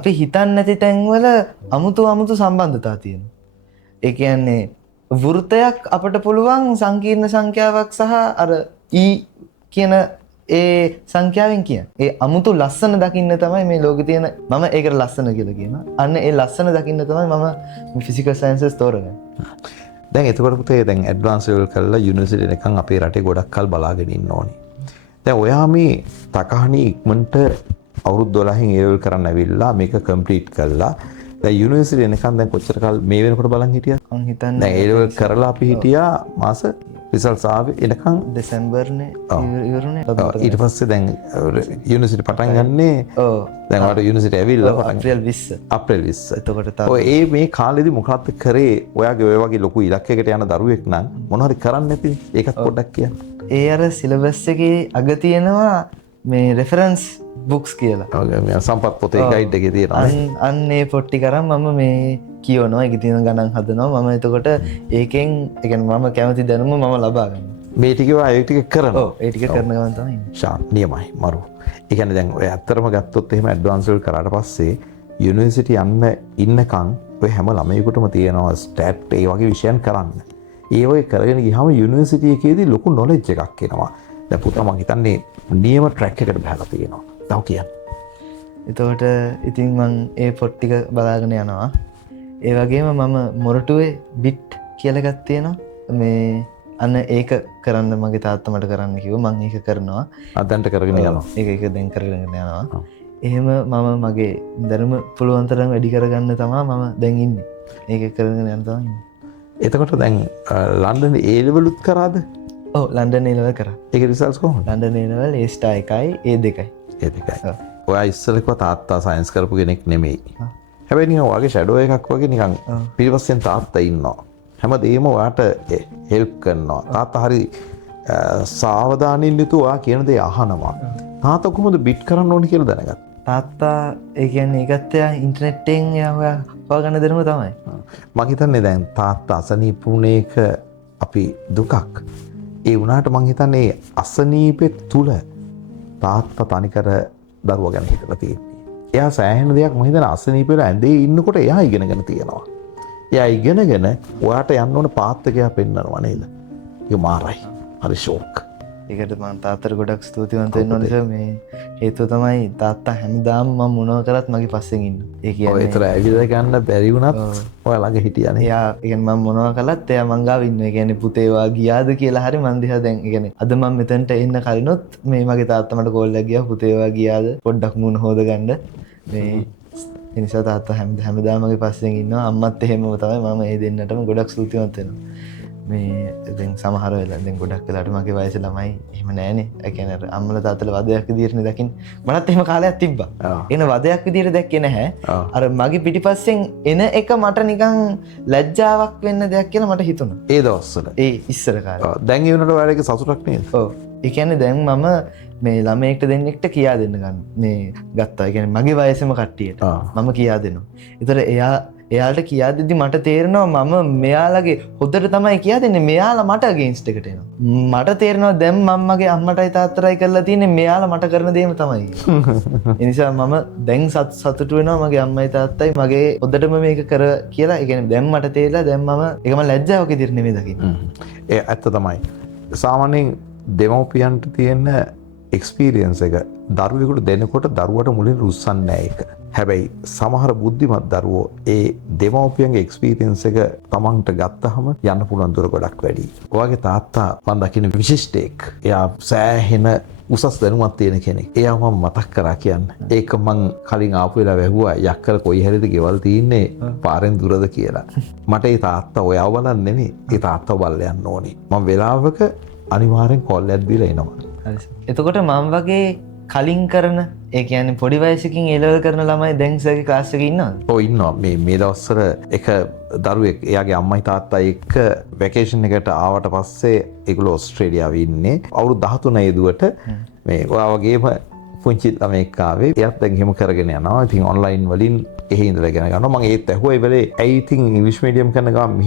අපි හිතන්නේ නැති තැන්වල අමුතු සම්බන්ධතා තියෙනවා. ඒ කියන්නේ වෘත්තයක් අපිට පුළුවන් සංකීර්ණ සංඛ්‍යාවක් සහ අර E කියන ඒ සංඛ්‍යාවෙන් කියන ඒ අමුතු ලස්සන දකින්න තමයි මේ ලෝකේ තියෙන මම ඒකට ලස්සන කියලා කියනවා. අන්න ඒ ලස්සන දකින්න තමයි මම ෆිසිකල් සයන්සස් තෝරගන්නේ. දැන් එතකොට පුතේ දැන් ඇඩ්වාන්ස් ලෙවල් කරලා යුනිවර්සිටි එකක් අපේ රටේ ගොඩක් කල් බලාගෙන ඉන්න ඕනේ. දැන් ඔයා මේ තකහණි ඉක්මනට අවුරුදු 12න් A level කරන්න ඇවිල්ලා මේක කම්ප්ලීට් කළා. දැන් යුනිවර්සිටි එනකන් දැන් කොච්චර කල් මේ වෙනකොට බලන් හිටියද? මං හිතන්නේ දැන් A level කරලා අපි හිටියා මාස රිසල්ට්ස් ආවේ එනකන් දෙසැම්බර්නේ ඉවරුනේ. ඊට පස්සේ දැන් යුනිවර්සිටි පටන් ගන්නේ දැන් ඔයාලට යුනිවර්සිටි ඇවිල්ලා අප්‍රේල් 20. අප්‍රේල් 20. එතකොට තමයි ඔය මේ කාලෙදි මොකක්ද කරේ? ඔයාගේ ඔය වගේ ලොකු ඉලක්කයකට යන දරුවෙක් නම් මොනවද කරන්න නැති? ඒකත් පොඩ්ඩක් කියන්න. ඒ අර සිලබස් එකේ අග තියෙනවා මේ රෙෆරන්ස් බුක්ස් කියලා. ඔය මේ සම්පත් පොතේ ගයිඩ් එකේ තියෙනවා. අන්න ඒ පොට්ටි කරන් මම මේ කියවනවා. ඒකේ තියෙන ගණන් හදනවා. මම එතකොට ඒකෙන් ඒ කියන්නේ මම කැමති දැනුම මම ලබා ගන්නවා. මේ ටික ඔය ටික කරනවා. ඔව් ඒ ටික කරන ගමන් තමයි ඉන්නේ. ෂා නියමයි මරු. ඒ කියන්නේ දැන් ඔය ඇත්තටම ගත්තොත් එහෙම ඇඩ්වාන්ස් වල කරාට පස්සේ යුනිවර්සිටි යන්න ඉන්නකන් ඔය හැම ළමයෙකුටම තියෙනවා ස්ටැට් ඒ වගේ විෂයන් කරන්න. ඒ වගේ කරගෙන ගියාම යුනිවර්සිටි එකේදී ලොකු නොලෙජ් එකක් එනවා. දැන් පුතා මම හිතන්නේ නියම ට්‍රැක් එකකට බහලා තියෙනවා. තව කියන්න. එතකොට ඉතින් මම ඒ පොත් ටික බලාගෙන යනවා. ඒ වගේම මම මොරටුවේ බිට් කියලා එකක් තියෙනවා මේ අන්න ඒක කරන්න මගේ තාත්තා මට කරන්න කිව්වා මම ඒක කරනවා අදන්ට කරගෙන යනවා ඒක දැන් කරගෙන යනවා එහෙම මම මගේ දැනුම පුළුවන් තරම් වැඩි කරගන්න තමයි මම දැන් ඉන්නේ ඒක කරගෙන යන තමයි ඉන්නේ එතකොට දැන් ලන්ඩන් ඒ ලෙවලුත් කරාද ඔව් ලන්ඩන් ඒ ලෙවල් කරා ඒක රිසල්ට්ස් කොහොමද London A level A star එකයි A දෙකයි ඒ දෙකයි ඔයා ඉස්සෙල්ලා තාත්තා සයන්ස් කරපු කෙනෙක් නෙමෙයි හැබැයි නිකන් ඔයාගේ ෂැඩෝ එකක් වගේ නිකන් පිටිපස්සෙන් තාත්තා ඉන්නවා හැමදේම ඔයාට හෙල්ප් කරනවා තාත්තා හරි සාවධානයෙන් යුතුව ඔයා කියන දේ අහනවා තාත්තා කොහොමද බිට් කරන්න ඕනේ කියලා දැනගත්තා තාත්තා ඒ කියන්නේ ඒකත් එයා ඉන්ටර්නෙට් එකෙන් එයා හොයාගන්න දෙනම තමයි මම හිතන්නේ දැන් තාත්තා අසනීප වුණ එක අපි දුකක් ඒ වුණාට මම හිතන්නේ අසනීපෙ තුල තාත්තා තනිකර දරුවා ගැන හිතලා තියෙන්නේ. එයා සෑහෙන දෙයක් මම හිතන අසනීප වෙලා ඇඳේ ඉන්නකොට එයා ඉගෙනගෙන තියෙනවා. එයා ඉගෙනගෙන ඔයාට යන්න ඕන පාත් එක එයා පෙන්නනවා නේද? ඒක මාරයි. හරි ෂෝක්. ඒකට මම තාත්තට ගොඩක් ස්තුතිවන්ත වෙන්න ඕනේ මේ හේතුව තමයි තාත්තා හැමදාම මම මොනවා කරත් මගේ පස්සෙන් ඉන්නවා. ඒ කියන්නේ ඔය ඒතර ඇවිල්ලා ගන්න බැරි වුණත් ඔයා ළඟ හිටියානේ. එයා ඒ කියන්නේ මම මොනවා කළත් එයා මං ගාව ඉන්නවා. ඒ කියන්නේ පුතේ වා ගියාද කියලා හරි මං දිහා දැන් ඒ කියන්නේ අද මම මෙතනට එන්න කලිනොත් මේ මගේ තාත්තා මට කෝල් එකක් ගියා පුතේ වා ගියාද පොඩ්ඩක් මුණ හොදගන්න මේ ඒ නිසා තාත්තා හැමදාම මගේ පස්සෙන් ඉන්නවා. අම්මත් එහෙමම තමයි. මම ඒ දෙන්නටම ගොඩක් ස්තුතිවන්ත වෙනවා. මේ දැන් සමහර වෙලාවට දැන් ගොඩක් වෙලාවට මගේ වයසේ ළමයි එහෙම නැහනේ. ඒ කියන්නේ අම්මලා තාත්තලා වදයක් විදියට දකින්න. මටත් එහෙම කාලයක් තිබ්බා. එන වදයක් විදියට දැක්කේ නැහැ. අර මගේ පිටිපස්සෙන් එන එක මට නිකන් ලැජ්ජාවක් වෙන්න දෙයක් කියලා මට හිතුණා. ඒ දවස්වල. ඒ ඉස්සර කාලේ. දැන් ඒ වෙනකොට ඔයාලගේ සතුටක් නේද? ඔව්. ඒ කියන්නේ දැන් මම මේ ළමයෙක්ට දෙන්නෙක්ට කියා දෙන්න ගන්න. මේ ගත්තා. ඒ කියන්නේ මගේ වයසේම කට්ටියට මම කියා දෙනවා. ඒතර එයාට කියා දෙද්දි මට තේරෙනවා මම මෙයාලගේ හොදට තමයි කියා දෙන්නේ මෙයාලා මට අගේන්ස්ට් එකට එනවා. මට තේරෙනවා දැන් මම මගේ අම්මටයි තාත්තටයි කරලා තියෙන්නේ මෙයාලා මට කරන දේම තමයි. ඒ නිසා මම දැන් සතුටු වෙනවා මගේ අම්මයි තාත්තයි මගේ හොදටම මේක කර කියලා. ඒ කියන්නේ දැන් මට තේරෙලා දැන් මම ඒක මම ලැජ්ජාවක ඉදිරිය නෙමෙයි දකින්නේ. ඒ ඇත්ත තමයි. සාමාන්‍යයෙන් දෙමව්පියන්ට තියෙන එක්ස්පීරියන්ස් එක දරුවෙකුට දෙනකොට දරුවට මුලින් රුස්සන්නේ නැහැ ඒක. හැබැයි සමහර බුද්ධිමත් දරුවෝ ඒ දෙමව්පියන්ගේ එක්ස්පීරියන්ස් එක තමන්ට ගත්තහම යන්න පුළුවන් දුර ගොඩක් වැඩි. ඔයාගේ තාත්තා මම දකින විශිෂ්ටයෙක්. එයා සෑහෙන උසස් දැනුමක් තියෙන කෙනෙක්. එයා මම මතක් කරා කියන්න. ඒක මං කලින් ආපු වෙලාව ඇහුවා යක්කල කොයි හැරිද ගෙවල් තියෙන්නේ පාරෙන් දුරද කියලා. මට ඒ තාත්තා ඔයාව බලන්න නෙමෙයි. ඒ තාත්තව බලන්න යන්න ඕනේ. මම වෙලාවක අනිවාර්යෙන් කෝල් එකක් දීලා එනවා. එතකොට මම වගේ කලින් කරන ඒ කියන්නේ පොඩි වයසකින් ඒ ලෙවල් කරන ළමයි දැන් සර්ගේ ක්ලාස් එකේ ඉන්නවද? ඔව් ඉන්නවා. මේ දවස්වල එක දරුවෙක් එයාගේ අම්මයි තාත්තයි එක්ක වැකේෂන් එකට ආවට පස්සේ ඒගොල්ලෝ ඕස්ට්‍රේලියාවේ ඉන්නේ. අවුරුදු 13 දුවට මේ ඔයා වගේම පුංචි ළමෙක් ආවේ. එයාත් දැන් එහෙම කරගෙන යනවා. ඉතින් ඔන්ලයින් වලින් එහෙ ඉඳලා ඉගෙන ගන්නවා. මම ඒත් ඇහුවා ඒ වෙලේ ඇයි ඉතින් ඉංග්‍රීසි මීඩියම් කරන ගමන්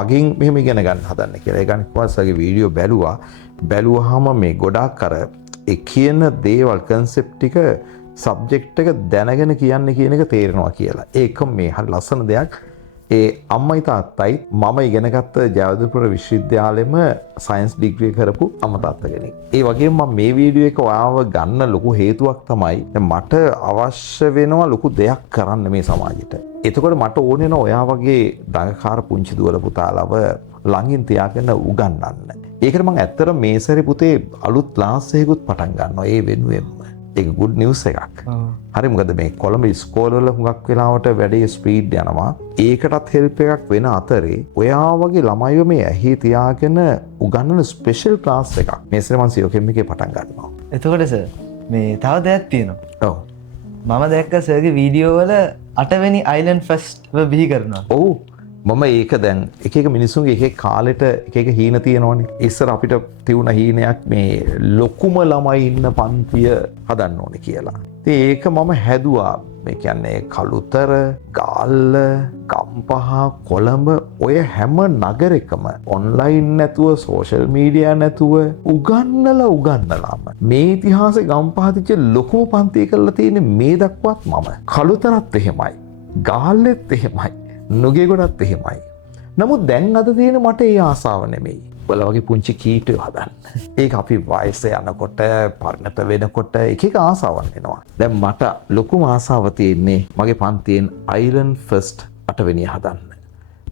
මගෙන් මෙහෙම ඉගෙන ගන්න හදන්නේ කියලා. ඒ ගානේ කොහොමසගේ වීඩියෝ බැලුවාම මේ ගොඩාක් අර ඒ කියන දේවල් කන්සෙප්ට් ටික සබ්ජෙක්ට් එක දැනගෙන කියන්න කියන එක තේරෙනවා කියලා. ඒක මේ හරි ලස්සන දෙයක්. ඒ අම්මයි තාත්තයි මම ඉගෙනගත්ත ජයවර්ධනපුර විශ්වවිද්‍යාලෙම සයන්ස් ඩිග්‍රී කරපු අම්මා තාත්තා කෙනෙක්. ඒ වගේම මම මේ වීඩියෝ එක ඔයාව ගන්න ලොකු හේතුවක් තමයි මට අවශ්‍ය වෙනවා ලොකු දෙයක් කරන්න මේ සමාජෙට. එතකොට මට ඕනේ නෝ ඔයා වගේ දඟකාර පුංචි දුවල පුතාලව ළඟින් තියාගෙන උගන්වන්න. ඒකට මම ඇත්තට මේ සැරේ පුතේ අලුත් ක්ලාස් එකකුත් පටන් ගන්නවා ඒ වෙනුවෙන්ම. ඒක good news එකක්. හරි මොකද මේ කොළඹ ඉස්කෝලවල හුඟක් වෙලාවට වැඩේ ස්පීඩ් යනවා. ඒකටත් හෙල්ප් එකක් වෙන අතරේ ඔයා වගේ ළමයිව මේ ඇහි තියාගෙන උගන්වන ස්පෙෂල් ක්ලාස් එකක් මේ සැරේ මම සියෝකෙම් එකේ පටන් ගන්නවා. එතකොට සර් මේ තව දෙයක් තියෙනවා. ඔව්. මම දැක්ක සර්ගේ වීඩියෝ වල 8 වෙනි අයිලන්ඩ් ෆෙස්ට් බිහි කරනවා. ඔව්. මම ඒක දැන් එක මිනිස්සුන්ගේ එක කාලෙට එක හීන තියෙනවනේ. ඉස්සර අපිට තියුණ හීනයක් මේ ලොකුම ළමයි ඉන්න පන්තිය හදන්න ඕනේ කියලා. ඉතින් ඒක මම හැදුවා. මේ කියන්නේ කළුතර, ගාල්ල, ගම්පහ, කොළඹ ඔය හැම නගරෙකම ඔන්ලයින් නැතුව සෝෂල් මීඩියා නැතුව උගන්නලාම මේ ඉතිහාසෙ ගම්පහ තිච්ච ලොකුම පන්තිය කරලා තියෙන්නේ මේ දක්වත් මම. කළුතරත් එහෙමයි. ගාල්ලෙත් එහෙමයි. නොගේගොඩත් එහෙමයි. නමුත් දැන් අද තියෙන මට ඒ ආසාව නෙමෙයි. ඔයාලා වගේ පුංචි කීටයෝ හදන්න. ඒක අපි වයස යනකොට පරිණත වෙනකොට එක ආසාවක් එනවා. දැන් මට ලොකුම ආසාව තියෙන්නේ මගේ පන්තියෙන් අයිලන්ඩ් ෆස්ට් 8 වෙනිය හදන්න.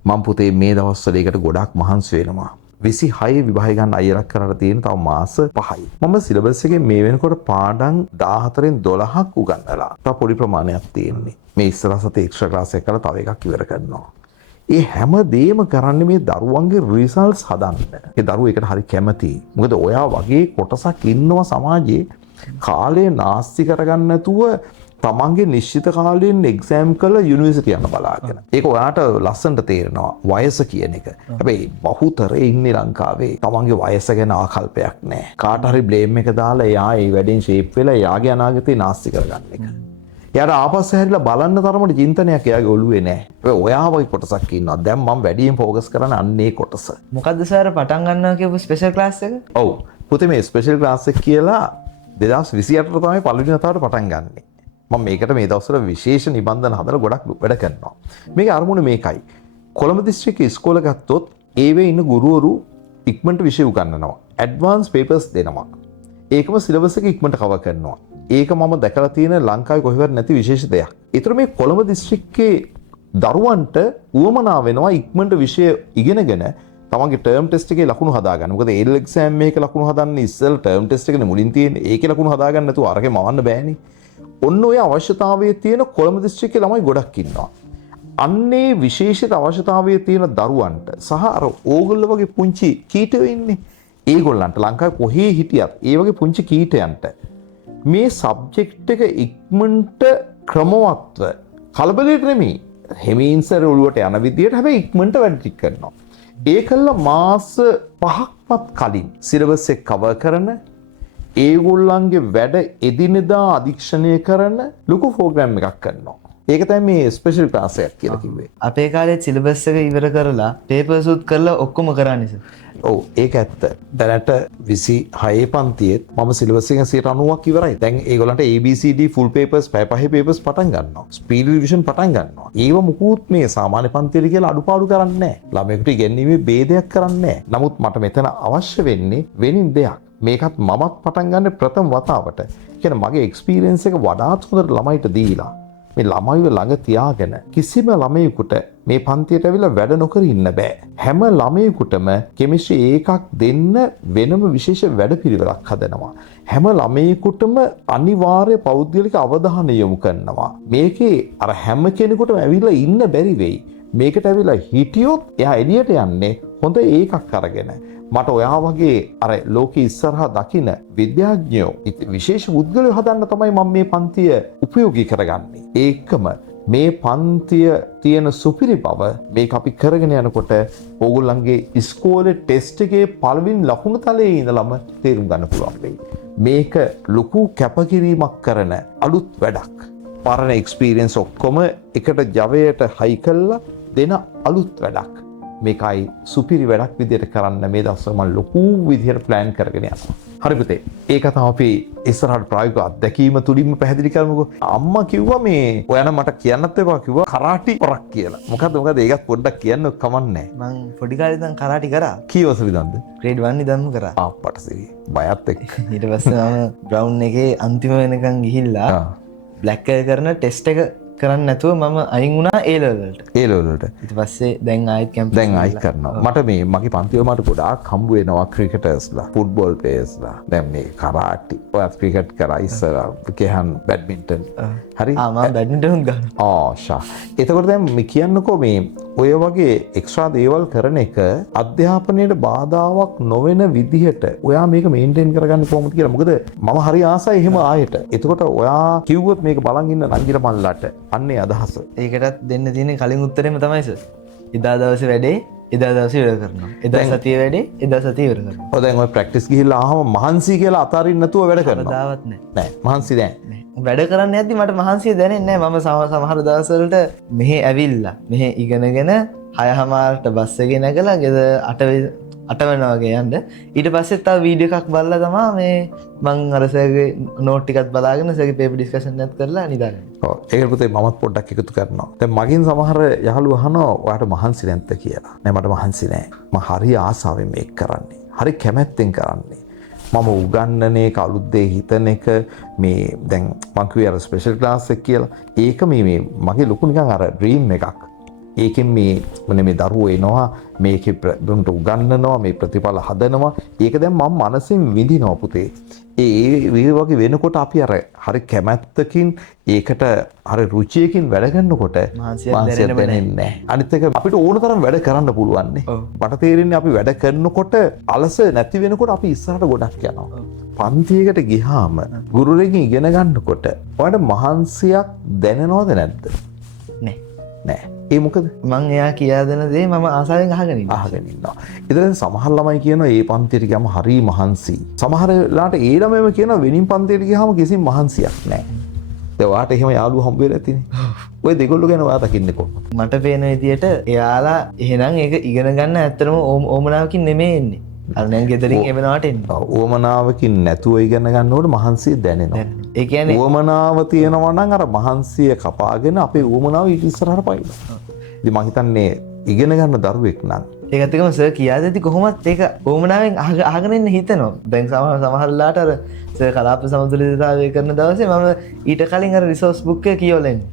මම පුතේ මේ දවස්වල ඒකට ගොඩක් මහන්සි වෙනවා. 26 විභාග ගන්න අයලක් කරලා තියෙන තව මාස 5යි. මම සිලබස් එකේ මේ වෙනකොට පාඩම් 14න් 12ක් උගන්වලා. තව පොඩි ප්‍රමාණයක් තියෙන්නේ. මේ ඉස්සරහ සතේ එක්ස්ට්‍රා ක්ලාස් එකක් කරලා තව එකක් ඉවර කරනවා. ඒ හැම දෙයක්ම කරන්නේ මේ දරුවන්ගේ රිසල්ට්ස් හදන්න. ඒ දරුවෝ ඒකට හරි කැමතියි. මොකද ඔයා වගේ කොටසක් ඉන්නවා සමාජයේ කාලේ නාස්ති කරගන්න නැතුව තමන්ගේ නිශ්චිත කාලයෙන් එක්සෑම් කළ යුනිවර්සිටි යන බලාගෙන. ඒක ඔයාට ලස්සනට තේරෙනවා වයස කියන එක. හැබැයි බහුතරේ ඉන්නේ ලංකාවේ තමන්ගේ වයස ගැන ආකල්පයක් නැහැ. කාට හරි බ්ලේම් එක දාලා එයා ඒ වැඩෙන් ෂේප් වෙලා එයාගේ අනාගතේ නාස්ති කරගන්න එක. එයාට ආපස්සට හැරිලා බලන්න තරමට චින්තනයක් එයාගේ ඔළුවේ නැහැ. හැබැයි ඔයා වගේ කොටසක් ඉන්නවා. දැන් මම වැඩියෙන් ફોකස් කරන්නේ අන්නේ කොටස. මොකද්ද සර් පටන් ගන්නවා කියපු ස්පෙෂල් ක්ලාස් එක? ඔව්. පුතේ මේ ස්පෙෂල් ක්ලාස් එක කියලා 2028 තමයි පළවෙනි වතාවට පටන් ගන්නෙ. මම මේකට මේ දවස්වල විශේෂ නිබන්ධන හදලා ගොඩක් වැඩ කරනවා. මේකේ අරමුණ මේකයි. කොළඹ දිස්ත්‍රික්ක ඉස්කෝල ගත්තොත් ඒවේ ඉන්න ගුරුවරු ඉක්මනට විෂය උගන්වනවා. ඇඩ්වාන්ස් පේපර්ස් දෙනවා. ඒකම සිලබස් එක ඉක්මනට කවර් කරනවා. ඒක මම දැකලා තියෙන ලංකාවේ කොහෙවත් නැති විශේෂ දෙයක්. ඒතර මේ කොළඹ දිස්ත්‍රික්කේ දරුවන්ට උවමනා වෙනවා ඉක්මනට විෂය ඉගෙනගෙන තමන්ගේ ටර්ම් ටෙස්ට් එකේ ලකුණු හදාගන්න. මොකද ඒ එක්සෑම් එකේ ලකුණු හදන්න ඉස්සෙල් ටර්ම් ටෙස්ට් එකනේ මුලින් තියෙන්නේ. ඒකේ ලකුණු හදාගන්න නැතුව අරගේ මවන්න බෑනේ. ඔන්න ඔය අවශ්‍යතාවයේ තියෙන කොළඹ දිස්ත්‍රික්කේ ළමයි ගොඩක් ඉන්නවා. අන්නේ විශේෂිත අවශ්‍යතාවයේ තියෙන දරුවන්ට සහ අර ඕගොල්ලෝ වගේ පුංචි කීටයෝ ඉන්නේ. ඒගොල්ලන්ට ලංකාවේ කොහේ හිටියත් ඒ වගේ පුංචි කීටයන්ට මේ සබ්ජෙක්ට් එක ඉක්මනට ක්‍රමවත්ව කලබලයට නෙමෙයි හෙමින්සර් ඔළුවට යන විදියට හැබැයි ඉක්මනට වැඩ ටික කරනවා. ඒකල්ල මාස 5ක්වත් කලින් සිලබස් එක කවර් කරන ඒගොල්ලන්ගේ වැඩ එදිනෙදා අධීක්ෂණය කරන ලොකු ප්‍රෝග්‍රෑම් එකක් කරනවා. ඒක තමයි මේ ස්පෙෂල් ක්ලාස් එකක් කියලා කිව්වේ. අපේ කාලේ සිලබස් එක ඉවර කරලා පේපර්ස් උත් කරලා ඔක්කොම කරන්නේ සර්. ඔව් ඒක ඇත්ත. දැනට 26 පන්තියෙත් මම සිලබස් එක 90ක් ඉවරයි. දැන් ඒගොල්ලන්ට ABCD full papers පැය පහේ papers පටන් ගන්නවා. ස්පීඩ් රිවිෂන් පටන් ගන්නවා. ඒව මුකුත් මේ සාමාන්‍ය පන්තියට කියලා අඩුපාඩු කරන්නේ නැහැ. ළමයෙකුට ඉගෙනීමේ ભેදයක් කරන්නේ නැහැ. නමුත් මට මෙතන අවශ්‍ය වෙන්නේ වෙනින් දෙයක්. මේකත් මමත් පටන් ගන්න ප්‍රථම වතාවට. කියන්නේ මගේ එක්ස්පීරියන්ස් එක වඩාත් හොඳට ළමයිට දීලා මේ ළමයිව ළඟ තියාගෙන කිසිම ළමයෙකුට මේ පන්තියට ඇවිල්ලා වැඩ නොකර ඉන්න බෑ. හැම ළමයෙකුටම කෙමිස්ට්‍රි ඒකක් දෙන්න වෙනම විශේෂ වැඩපිළිවෙලක් හදනවා. හැම ළමයෙකුටම අනිවාර්ය පෞද්ගලික අවධානය යොමු කරනවා. මේකේ අර හැම කෙනෙකුටම ඇවිල්ලා ඉන්න බැරි වෙයි. මේකට ඇවිල්ලා හිටියොත් එයා එළියට යන්නේ හොඳ ඒකක් අරගෙන. මට ඔයා වගේ අර ලෝකෙ ඉස්සරහා දකින විද්‍යාඥයෝ විශේෂ පුද්ගලයෝ හදන්න තමයි මම මේ පන්තිය උපයෝගී කරගන්නේ. ඒකම මේ පන්තිය තියෙන සුපිරි බව මේක අපි කරගෙන යනකොට ඕගොල්ලන්ගේ ඉස්කෝලේ ටෙස්ට් එකේ පළවෙනි ලකුණු තලයේ ඉඳලම තේරුම් ගන්න පුළුවන් වෙයි. මේක ලොකු කැපකිරීමක් කරන අලුත් වැඩක්. පරණ එක්ස්පීරියන්ස් ඔක්කොම එකට ජවයට හයි කළා දෙන අලුත් වැඩක්. මේකයි සුපිරි වැඩක් විදියට කරන්න මේ දවස්වල මම ලොකු විදියට ප්ලෑන් කරගෙන යනවා. හරි පුතේ. ඒක තමයි අපි ඉස්සරහට ප්‍රායෝගික අත්දැකීම තුලින්ම පැහැදිලි කරමුකෝ. අම්මා කිව්වා මේ ඔයාලා මට කියන්නත් එපා කිව්වා කරාටි පොරක් කියලා. මොකද ඒකත් පොඩ්ඩක් කියන්න කමන්නේ නැහැ. මං පොඩි කාලේ ඉඳන් කරාටි කරා. කීවස විදන්ද? ග්‍රේඩ් 1 ඉඳන්ම කරා. අප්පට සිරි. බයත් එක්ක. ඊට පස්සේ මම බ්‍රවුන් එකේ අන්තිම වෙනකන් ගිහිල්ලා බ්ලැක් කරන ටෙස්ට් එක කරන්න නැතුව මම අයින් වුණා A level වලට. A level වලට. ඊට පස්සේ දැන් ආයෙත් කැම්පස් දැන් ආයෙත් කරනවා. මට මේ මගේ පන්තිවල මට ගොඩාක් හම්බ වෙනවා ක්‍රිකටර්ස්ලා, ෆුට්බෝල් ප්ලේයර්ස්ලා. දැන් මේ කරාටි, ඔයත් ක්‍රිකට් කරා ඉස්සරහ, කෙහන් බැඩ්මින්ටන්. හරි? මම බැඩ්මින්ටන් ගන්නවා. ෂා. එතකොට දැන් මේ කියන්නකෝ මේ ඔය වගේ එක්ස්ට්‍රා දේවල් කරන එක අධ්‍යාපනයට බාධාවක් නොවන විදිහට ඔයා මේක මේන්ටේන් කරගන්න කොහොමද කියලා. මොකද මම හරි ආසයි එහෙම ආයෙට. එතකොට ඔයා කිව්වොත් මේක බලන් ඉන්න නංගිර මල්ලාට අන්නේ අදහස. ඒකටත් දෙන්න තියෙන කලින් උත්තරේම තමයි සර්. එදා දවසේ වැඩේ එදා දවසේ ඉවර කරනවා. එදා සතියේ වැඩේ එදා සතියේ ඉවර කරනවා. ඔය දැන් ඔය ප්‍රැක්ටිස් ගිහිල්ලා ආවම මහන්සි කියලා අතාරින්න නැතුව වැඩ කරනවා. කවදාවත් නැහැ. නෑ මහන්සි නැහැ. වැඩ කරන්න යද්දි මට මහන්සිය දැනෙන්නේ නැහැ. මම සමහර දවස්වලට මෙහෙ ඇවිල්ලා මෙහෙ ඉගෙනගෙන 6:00ට බස් එකේ නැගලා ගෙදර 8 වෙනවා වගේ යන්න. ඊට පස්සේ තව වීඩියෝ එකක් බලලා තමයි මේ මං අර සර්ගේ නෝට් ටිකක් බලාගෙන සර්ගේ පේපර් ඩිස්කෂන් එකක් කරලා නිදාගන්නේ. ඔව් ඒක පුතේ මමත් පොඩ්ඩක් එකතු කරනවා. දැන් මගෙන් සමහර යහළුවෝ අහනවා ඔයාට මහන්සි නැද්ද කියලා. නෑ මට මහන්සි නෑ. මම හරි ආසාවෙන් මේක කරන්නේ. හරි කැමැත්තෙන් කරන්නේ. මම උගන්නන එක අලුත් දේ හිතන එක මේ දැන් මං කිව්වේ අර ස්පෙෂල් ක්ලාස් එක කියලා. ඒක මේ මගේ ලොකු නිකන් අර ඩ්‍රීම් එකක්. ඒකෙන් මේ දරුවෝ එනවා මේක දුන්ට උගන්නනවා මේ ප්‍රතිඵල හදනවා ඒක දැන් මම මනසින් විඳිනවා පුතේ ඒ වගේ වෙනකොට අපි අර හරි කැමැත්තකින් ඒකට හරි රුචියකින් වැඩ කරනකොට මානසික දැනෙන්නේ නැහැ. අනිත් එක අපිට ඕන තරම් වැඩ කරන්න පුළුවන් නේ. මට තේරෙන්නේ අපි වැඩ කරනකොට අලස නැති වෙනකොට අපි ඉස්සරහට ගොඩක් යනවා. පන්තියකට ගියාම ගුරුවරයෙක්ගෙන් ඉගෙන ගන්නකොට ඔයාලට මහන්සියක් දැනෙනවද නැද්ද? නෑ. ඒ මොකද? මං එයා කියා දෙන දේ මම ආසාවෙන් අහගෙන ඉන්නවා. ඉතින් සමහර ළමයි කියනවා ඒ පන්තියට ගියාම හරි මහන්සි. සමහර ලාට ඒ ළමයිම කියනවා වෙනින් පන්තියට ගියාම කිසිම මහන්සියක් නෑ. දැන් ඔයාට එහෙම යාළුවෝ හම්බ වෙලා තියෙන්නේ. ඔය දෙගොල්ලෝ ගැන ඔයා දකින්නේ කොහොමද? මට පේන විදියට එයාලා එහෙනම් ඒක ඉගෙන ගන්න ඇත්තටම ඕමනාවකින් නෙමෙයි එන්නේ. අර දැන් ගෙදරින් එවනවට එන්නේ. ඕමනාවකින් නැතුව ඉගෙන ගන්නකොට මහන්සිය දැනෙනවා. ඒ කියන්නේ ඕමනාව තියෙනවා නම් අර මහන්සිය කපාගෙන අපේ ඕමනාව ඊට ඉස්සරහට පයින්නවා. ඉතින් මම හිතන්නේ ඉගෙන ගන්න දරුවෙක් නම් ඒකත් එක්කම සර් කියා දෙති කොහොමත් ඒක ඕමනාවෙන් අහගෙන ඉන්න හිතෙනවා. දැන් සමහරලාට අර සර් කලාප සමතුලිතතාවය කරන දවසේ මම ඊට කලින් අර රිසෝස් බුක් එක කියවලා ඉන්නේ.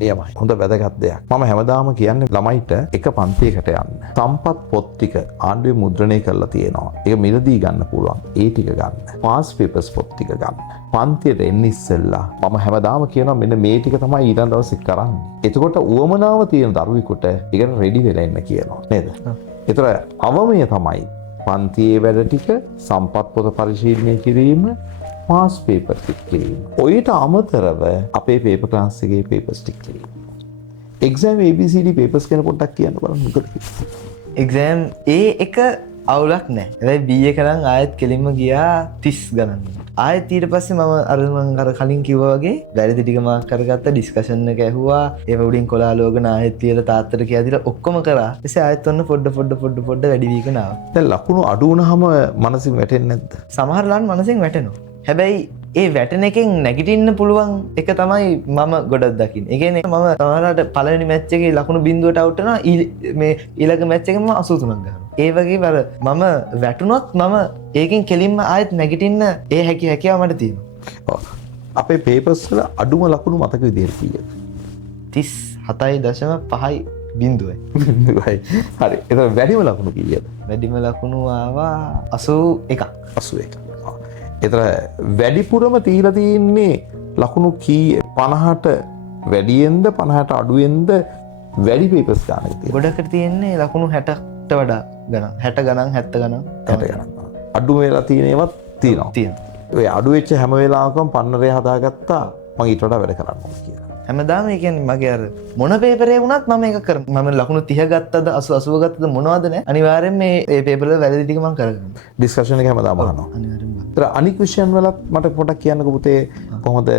නියමයි. හොඳ වැදගත් දෙයක්. මම හැමදාම කියන්නේ ළමයිට එක පන්තියකට යන්න. සම්පත් පොත් ටික ආණ්ඩුවේ මුද්‍රණය කරලා තියෙනවා. ඒක මිලදී ගන්න පුළුවන්. ඒ ටික ගන්න. පාස් පේපර්ස් පොත් ටික ගන්න. පන්තියට එන්න ඉස්සෙල්ලා මම හැමදාම කියනවා මෙන්න මේ ටික තමයි ඊළඟ දවසේ කරන්නේ. එතකොට උවමනාව තියෙන දරුවෙකුට ඒකට රෙඩි වෙලා ඉන්න කියනවා. නේද? ඒතර අවමය තමයි පන්තියේ වැඩ ටික සම්පත් පොත පරිශීලනය කිරීම පාස් පේපර් ටික කිරීම. ඔයිට අමතරව අපේ පේපර් ක්ලාස් එකේ පේපර්ස් ටික කිරීම. එක්සෑම් ABCD පේපර්ස් ගැන පොඩ්ඩක් කියන්න බලන්න මොකද? එක්සෑම් A එක අවුලක් නැහැ. හැබැයි B එක නම් ආයෙත් කෙලින්ම ගියා 30 ගණන්. ආයෙත් ඊට පස්සේ මම අර කලින් කිව්වා වගේ වැරදි ටික මාක් කරගත්ත ඩිස්කෂන් එක ඇහුවා. ඒව උඩින් කොලාලෝගන ආයෙත් තියලා තාත්තට කියලා දීලා ඔක්කොම කරා. ඊටසේ ආයෙත් ඔන්න පොඩ වැඩි වීගෙන ආවා. දැන් ලකුණු අඩු වුණාම මනසින් වැටෙන්නේ නැද්ද? සමහර ලාන් මනසින් වැටෙනවා. හැබැයි ඒ වැටෙන එකෙන් නැගිටින්න පුළුවන් එක තමයි මම ගොඩක් දකින්නේ. ඒ කියන්නේ මම සමහරවිට පළවෙනි මැච් එකේ ලකුණු බිඳුවට අවුට් වෙනවා මේ ඊළඟ මැච් එකේ මම 83ක් ගන්නවා. ඒ වගේම අර මම වැටුනොත් මම ඒකෙන් කෙලින්ම ආයෙත් නැගිටින්න ඒ හැකියාව මට තියෙනවා. අපේ පේපර්ස් වල අඩුම ලකුණු මතක විදිහට කීයද? 37.5යි බිඳුවයි. හරි. ඒක වැඩිම ලකුණු කීයද? වැඩිම ලකුණු ආවා 81ක්. 81. ඒතර වැඩිපුරම තීලා තියෙන්නේ ලකුණු කී 50ට වැඩියෙන්ද 50ට අඩුවෙන්ද වැඩි පේපර්ස් ගන්නක තියෙනවා. ගොඩකට තියෙන්නේ ලකුණු 60ට වඩා ගණන් 60 ගණන් 70 ගණන් 60 ගණන්. අඩු වෙලා තියෙන ඒවත් තියෙනවා. ඔය අඩු වෙච්ච හැම වෙලාවකම පන්නරේ හදාගත්තා මම ඊට වඩා වැඩ කරන්න ඕනේ කියලා. හැමදාම ඒ කියන්නේ මගේ අර මොන පේපරේ වුණත් මම ඒක කරනවා. මම ලකුණු 30 ගත්තද 80 ගත්තද මොනවද නැහැ. අනිවාර්යෙන් මේ පේපර් වල වැරදි ටික මම කරගන්නවා. ඩිස්කෂන් එක හැමදාම අහනවා. අනිවාර්යෙන්ම. ඒතර අනික් විෂයන් වලත් මට පොඩ්ඩක් කියන්නකෝ පුතේ කොහොමද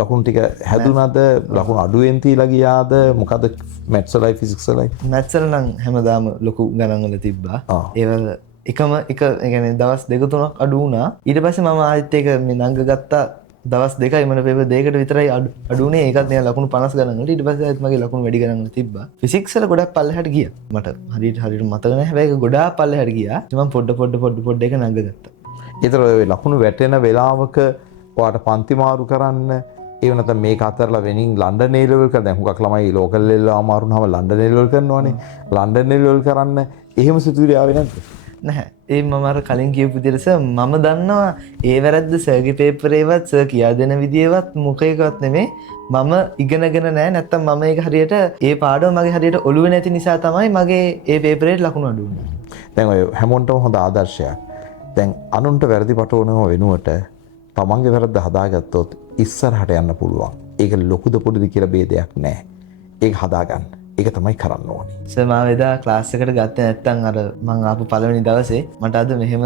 ලකුණු ටික හැදුනද ලකුණු අඩුවෙන් තියලා ගියාද මොකද මැත්ස් වලයි ෆිසික්ස් වලයි? මැත්ස් වල නම් හැමදාම ලොකු ගණන් වල තිබ්බා. ඒවල එකම එක ඒ කියන්නේ දවස් දෙක තුනක් අඩු වුණා. ඊට පස්සේ මම ආයෙත් ඒක මේ නංග ගත්තා දවස් දෙකයි මම පේපර් දෙකකට විතරයි අඩුනේ. ඒකත් නෑ ලකුණු 50 ගණන් වලට. ඊට පස්සේ ආයෙත් මගේ ලකුණු වැඩි ගණන් වල තිබ්බා. ෆිසික්ස් වල ගොඩක් පල්ලෙහාට ගියා. මට හරියට මතක නෑ. හැබැයි ඒක ගොඩාක් පල්ලෙහාට ගියා. මම පොඩ එක නංග ගත්තා. ඒතර ඔය ලකුණු වැටෙන වෙලාවක ඔයාට පන්ති මාරු කරන්න ඒ වෙනත මේක අතරලා වෙනින් ලන්ඩන් A level කරලා දැන් හුඟක් ළමයි ලෝකල් level අමාරු වුණාම ලන්ඩන් A level කරනවානේ. ලන්ඩන් A level කරන්න එහෙම සිතුවිලි ආවේ නැද්ද? නැහැ. ඒ මම අර කලින් කියපු විදිහට සර් මම දන්නවා ඒ වැරද්ද සර්ගේ පේපරේවත් සර් කියා දෙන විදියවත් මොකේකවත් නෙමෙයි. මම ඉගෙනගෙන නැහැ. නැත්තම් මම ඒක හරියට ඒ පාඩම මගේ හරියට ඔළුවේ නැති නිසා තමයි මගේ ඒ පේපරේ ලකුණු අඩු වුනේ. දැන් ඔය හැමෝටම හොඳ ආදර්ශයක්. දැන් අනුන්ට වැරදි පටවනව වෙනුවට තමන්ගේ වැරද්ද හදාගත්තොත් ඉස්සරහට යන්න පුළුවන්. ඒක ලොකුද පොඩිද කියලා ભેදයක් නැහැ. ඒක හදාගන්න. ඒක තමයි කරන්න ඕනේ. සර් මම එදා ක්ලාස් එකට ගත්තේ නැත්තම් අර මං ආපු පළවෙනි දවසේ මට අද මෙහෙම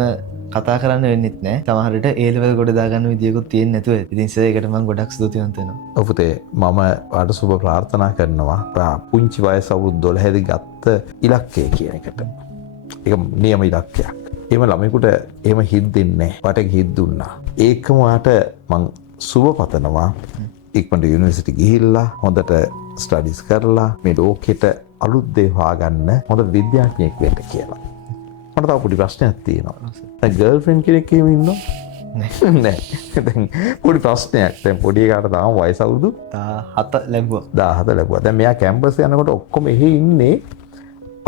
කතා කරන්න වෙන්නෙත් නැහැ. සමහර විට A level ගොඩ දාගන්න විදියකුත් තියෙන්නේ නැතුව. ඉතින් සර් ඒකට මම ගොඩක් ස්තුතිවන්ත වෙනවා. ඔව් පුතේ මම ඔයාලට සුබ ප්‍රාර්ථනා කරනවා. පුංචි වයස අවුරුදු 12 දී ගත්ත ඉලක්කය කියන එකට. ඒක නියම ඉලක්කයක්. එහෙම ළමයිකට එහෙම හිද්දෙන්නේ නැහැ. වට හිත් දුන්නා. ඒකම ඔයාට මං සුබ පතනවා. ඉක්මනට යුනිවර්සිටි ගිහිල්ලා හොඳට ස්ටඩිස් කරලා මේ ලෝකෙට අලුත් දේ හොයාගන්න හොඳ විද්‍යාඥයෙක් වෙන්න කියලා. මට තව පොඩි ප්‍රශ්නයක් තියෙනවා. දැන් ගර්ල්ෆ්‍රෙන්ඩ් කෙනෙක් එහෙම ඉන්නවා? නෑ දැන් පොඩි ප්‍රශ්නයක් දැන් පොඩි එකාට තාම වයස අවුරුදු 17 ලැබුවා 17 ලැබුවා. දැන් මෙයා කැම්පස් යනකොට ඔක්කොම එහෙ ඉන්නේ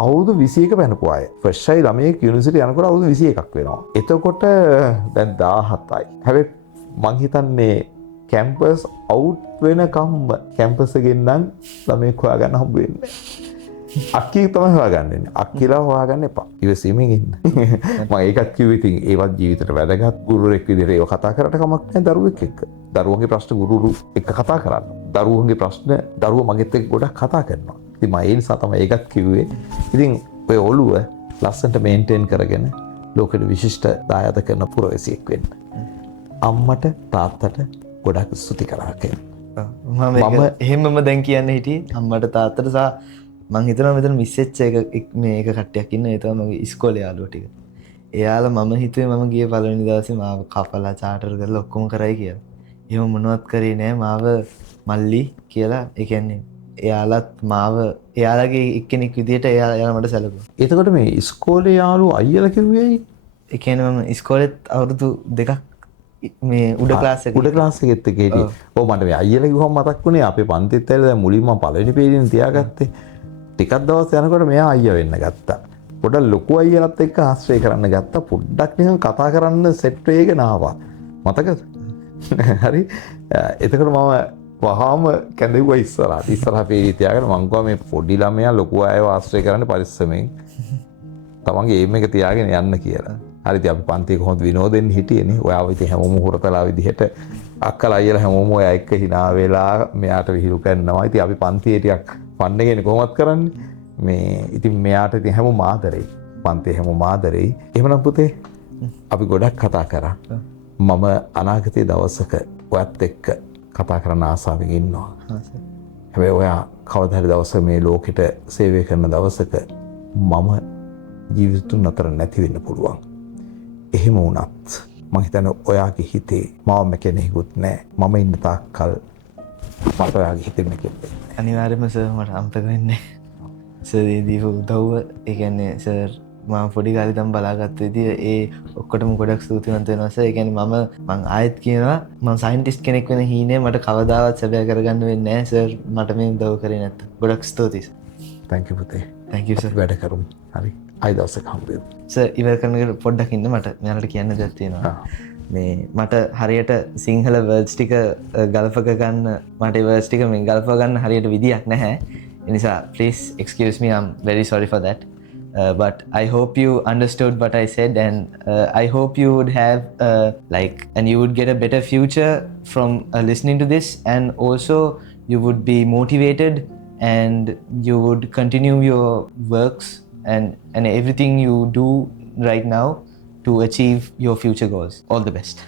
අවුරුදු 21 පැනපු අය. ෆ්‍රෙෂ් අය ළමයෙක් යුනිවර්සිටි යනකොට අවුරුදු 21ක් වෙනවා. එතකොට දැන් 17යි. හැබැයි මං හිතන්නේ කැම්පස් අවුට් වෙනකම්ම කැම්පස් එකෙන් නම් ළමයෙක් හොයාගන්න හම්බ වෙන්නේ. අක්කි තමයි හොයාගන්නේ. අක්කිලා හොයාගන්න එපා. ඉවසීමෙන් ඉන්න. මම ඒකත් කිව්වේ ඉතින් ඒවත් ජීවිතේට වැදගත් ගුරුවරයෙක් විදිහට ඒව කතා කරලා කමක් නැහැ දරුවෙක් එක්ක. දරුවන්ගේ ප්‍රශ්න ගුරුවරු එක්ක කතා කරන්න. දරුවන්ගේ ප්‍රශ්න දරුවෝ මගෙත් එක්ක ගොඩක් කතා කරනවා. ඉතින් මම ඒ නිසා තමයි ඒකත් කිව්වේ. ඉතින් ඔය ඔළුව ලස්සනට මේන්ටේන් කරගෙන ලෝකෙට විශිෂ්ට දායාද කරන පුරවැසියෙක් වෙන්න. අම්මට තාත්තට ගොඩක් ස්තුති කරා කියලා. මම එහෙමම දැන් කියන්න හිටියේ අම්මට තාත්තට සහ මං හිතනවා මෙතන මිස් වෙච්ච එක මේක කට්ටියක් ඉන්න ඒ තමයි මගේ ඉස්කෝලේ යාළුවෝ ටික. එයාලා මම හිතුවේ මම ගිය පළවෙනි දවසේ මාව කපලා චාටර් කරලා ඔක්කොම කරයි කියලා. එහෙම මොනවත් කරේ නෑ මාව මල්ලි කියලා. ඒ කියන්නේ එයාලත් මාව එයාලගේ එක්කෙනෙක් විදිහට එයාලා මට සැලකුවා. එතකොට මේ ඉස්කෝලේ යාළුවෝ අයියලා කිව්වේ ඇයි? ඒ කියන්නේ මම ඉස්කෝලේත් අවුරුදු 2ක් මේ උඩ ක්ලාස් එකේ උඩ ක්ලාස් එකෙත් එක හිටියේ. ඔව් මට මේ අයියලා කිව්වම මතක් වුණේ අපේ පන්තිත් ඇවිල්ලා දැන් මුලින්ම මම පළවෙනි පේරියෙන් තියාගත්තේ. ටිකක් දවස් යනකොට මෙයා අයියා වෙන්න ගත්තා. පොඩ්ඩක් ලොකු අයියලත් එක්ක ආශ්‍රය කරන්න ගත්තා. පොඩ්ඩක් නිකන් කතා කරන්න සෙට් වෙගෙන ආවා. මතකද? හරි. එතකොට මම වහාම කැඳෙව්වා ඉස්සරහට. ඉස්සරහ පේරි තියාගෙන මං ගියා මේ පොඩි ළමයා ලොකු අයව ආශ්‍රය කරන්න පරිස්සමෙන්. තමන්ගේ එයිම් එක තියාගෙන යන්න කියලා. හරි ඉතින් අපි පන්තියේ කොහොමද විනෝදෙන් හිටියේනේ. ඔයාව ඉතින් හැමෝම හොරතලා විදිහට අක්කලා අයියලා හැමෝම ඔය එක්ක hina වෙලා මෙයාට විහිළු කරනවා. ඉතින් අපි පන්තියේ ටිකක් ෆන් එකනේ කොහොමවත් කරන්නේ. මේ ඉතින් මෙයාට ඉතින් හැමෝම ආදරෙයි. පන්තියේ හැමෝම ආදරෙයි. එහෙමනම් පුතේ අපි ගොඩක් කතා කරා. මම අනාගතයේ දවසක ඔයත් එක්ක කතා කරන්න ආසාවෙන් ඉන්නවා. හැබැයි ඔයා කවදා හරි දවසක මේ ලෝකෙට සේවය කරන දවසක මම ජීවිතුන් අතර නැති වෙන්න පුළුවන්. එහෙම වුණත් මම හිතන්නේ ඔයාගේ හිතේ මම කෙනෙකුත් නැහැ. මම ඉන්න තාක්කල් මට ඔයාගේ හිතෙන්න කෙනෙක්. අනිවාර්යයෙන්ම සර් මට අමතක වෙන්නේ සර් දීපු උදව්ව. ඒ කියන්නේ සර් මම පොඩි කාලේ ඉඳන් බලාගත්ත විදිය ඒ ඔක්කොටම ගොඩක් ස්තුතිවන්ත වෙනවා සර්. ඒ කියන්නේ මම ආයෙත් කියනවා මම සයන්ටිස්ට් කෙනෙක් වෙන හීනේ මට කවදාවත් සැබෑ කරගන්න වෙන්නේ නැහැ සර්. මට මේ උදව් කරේ නැත්තම්. ගොඩක් ස්තුතියි සර්. thank you පුතේ. thank you sir. වැඩ කරමු. හරි. ආයි දවසක හම්බ වෙමු. සර් ඉවර කරනකොට පොඩ්ඩක් ඉන්න මට මෙයාලට කියන්න දෙයක් තියෙනවා. මේ මට හරියට සිංහල වර්ඩ්ස් ටික ගල්පක ගන්න මට වර්ඩ්ස් ටික මේ ගල්පව ගන්න හරියට විදියක් නැහැ. ඒ නිසා please excuse me, I'm very sorry for that. But I hope you understood what I said, and I hope you would have and you would get a better future from listening to this, and also you would be motivated and you would continue your works and everything you do right now to achieve your future goals. All the best.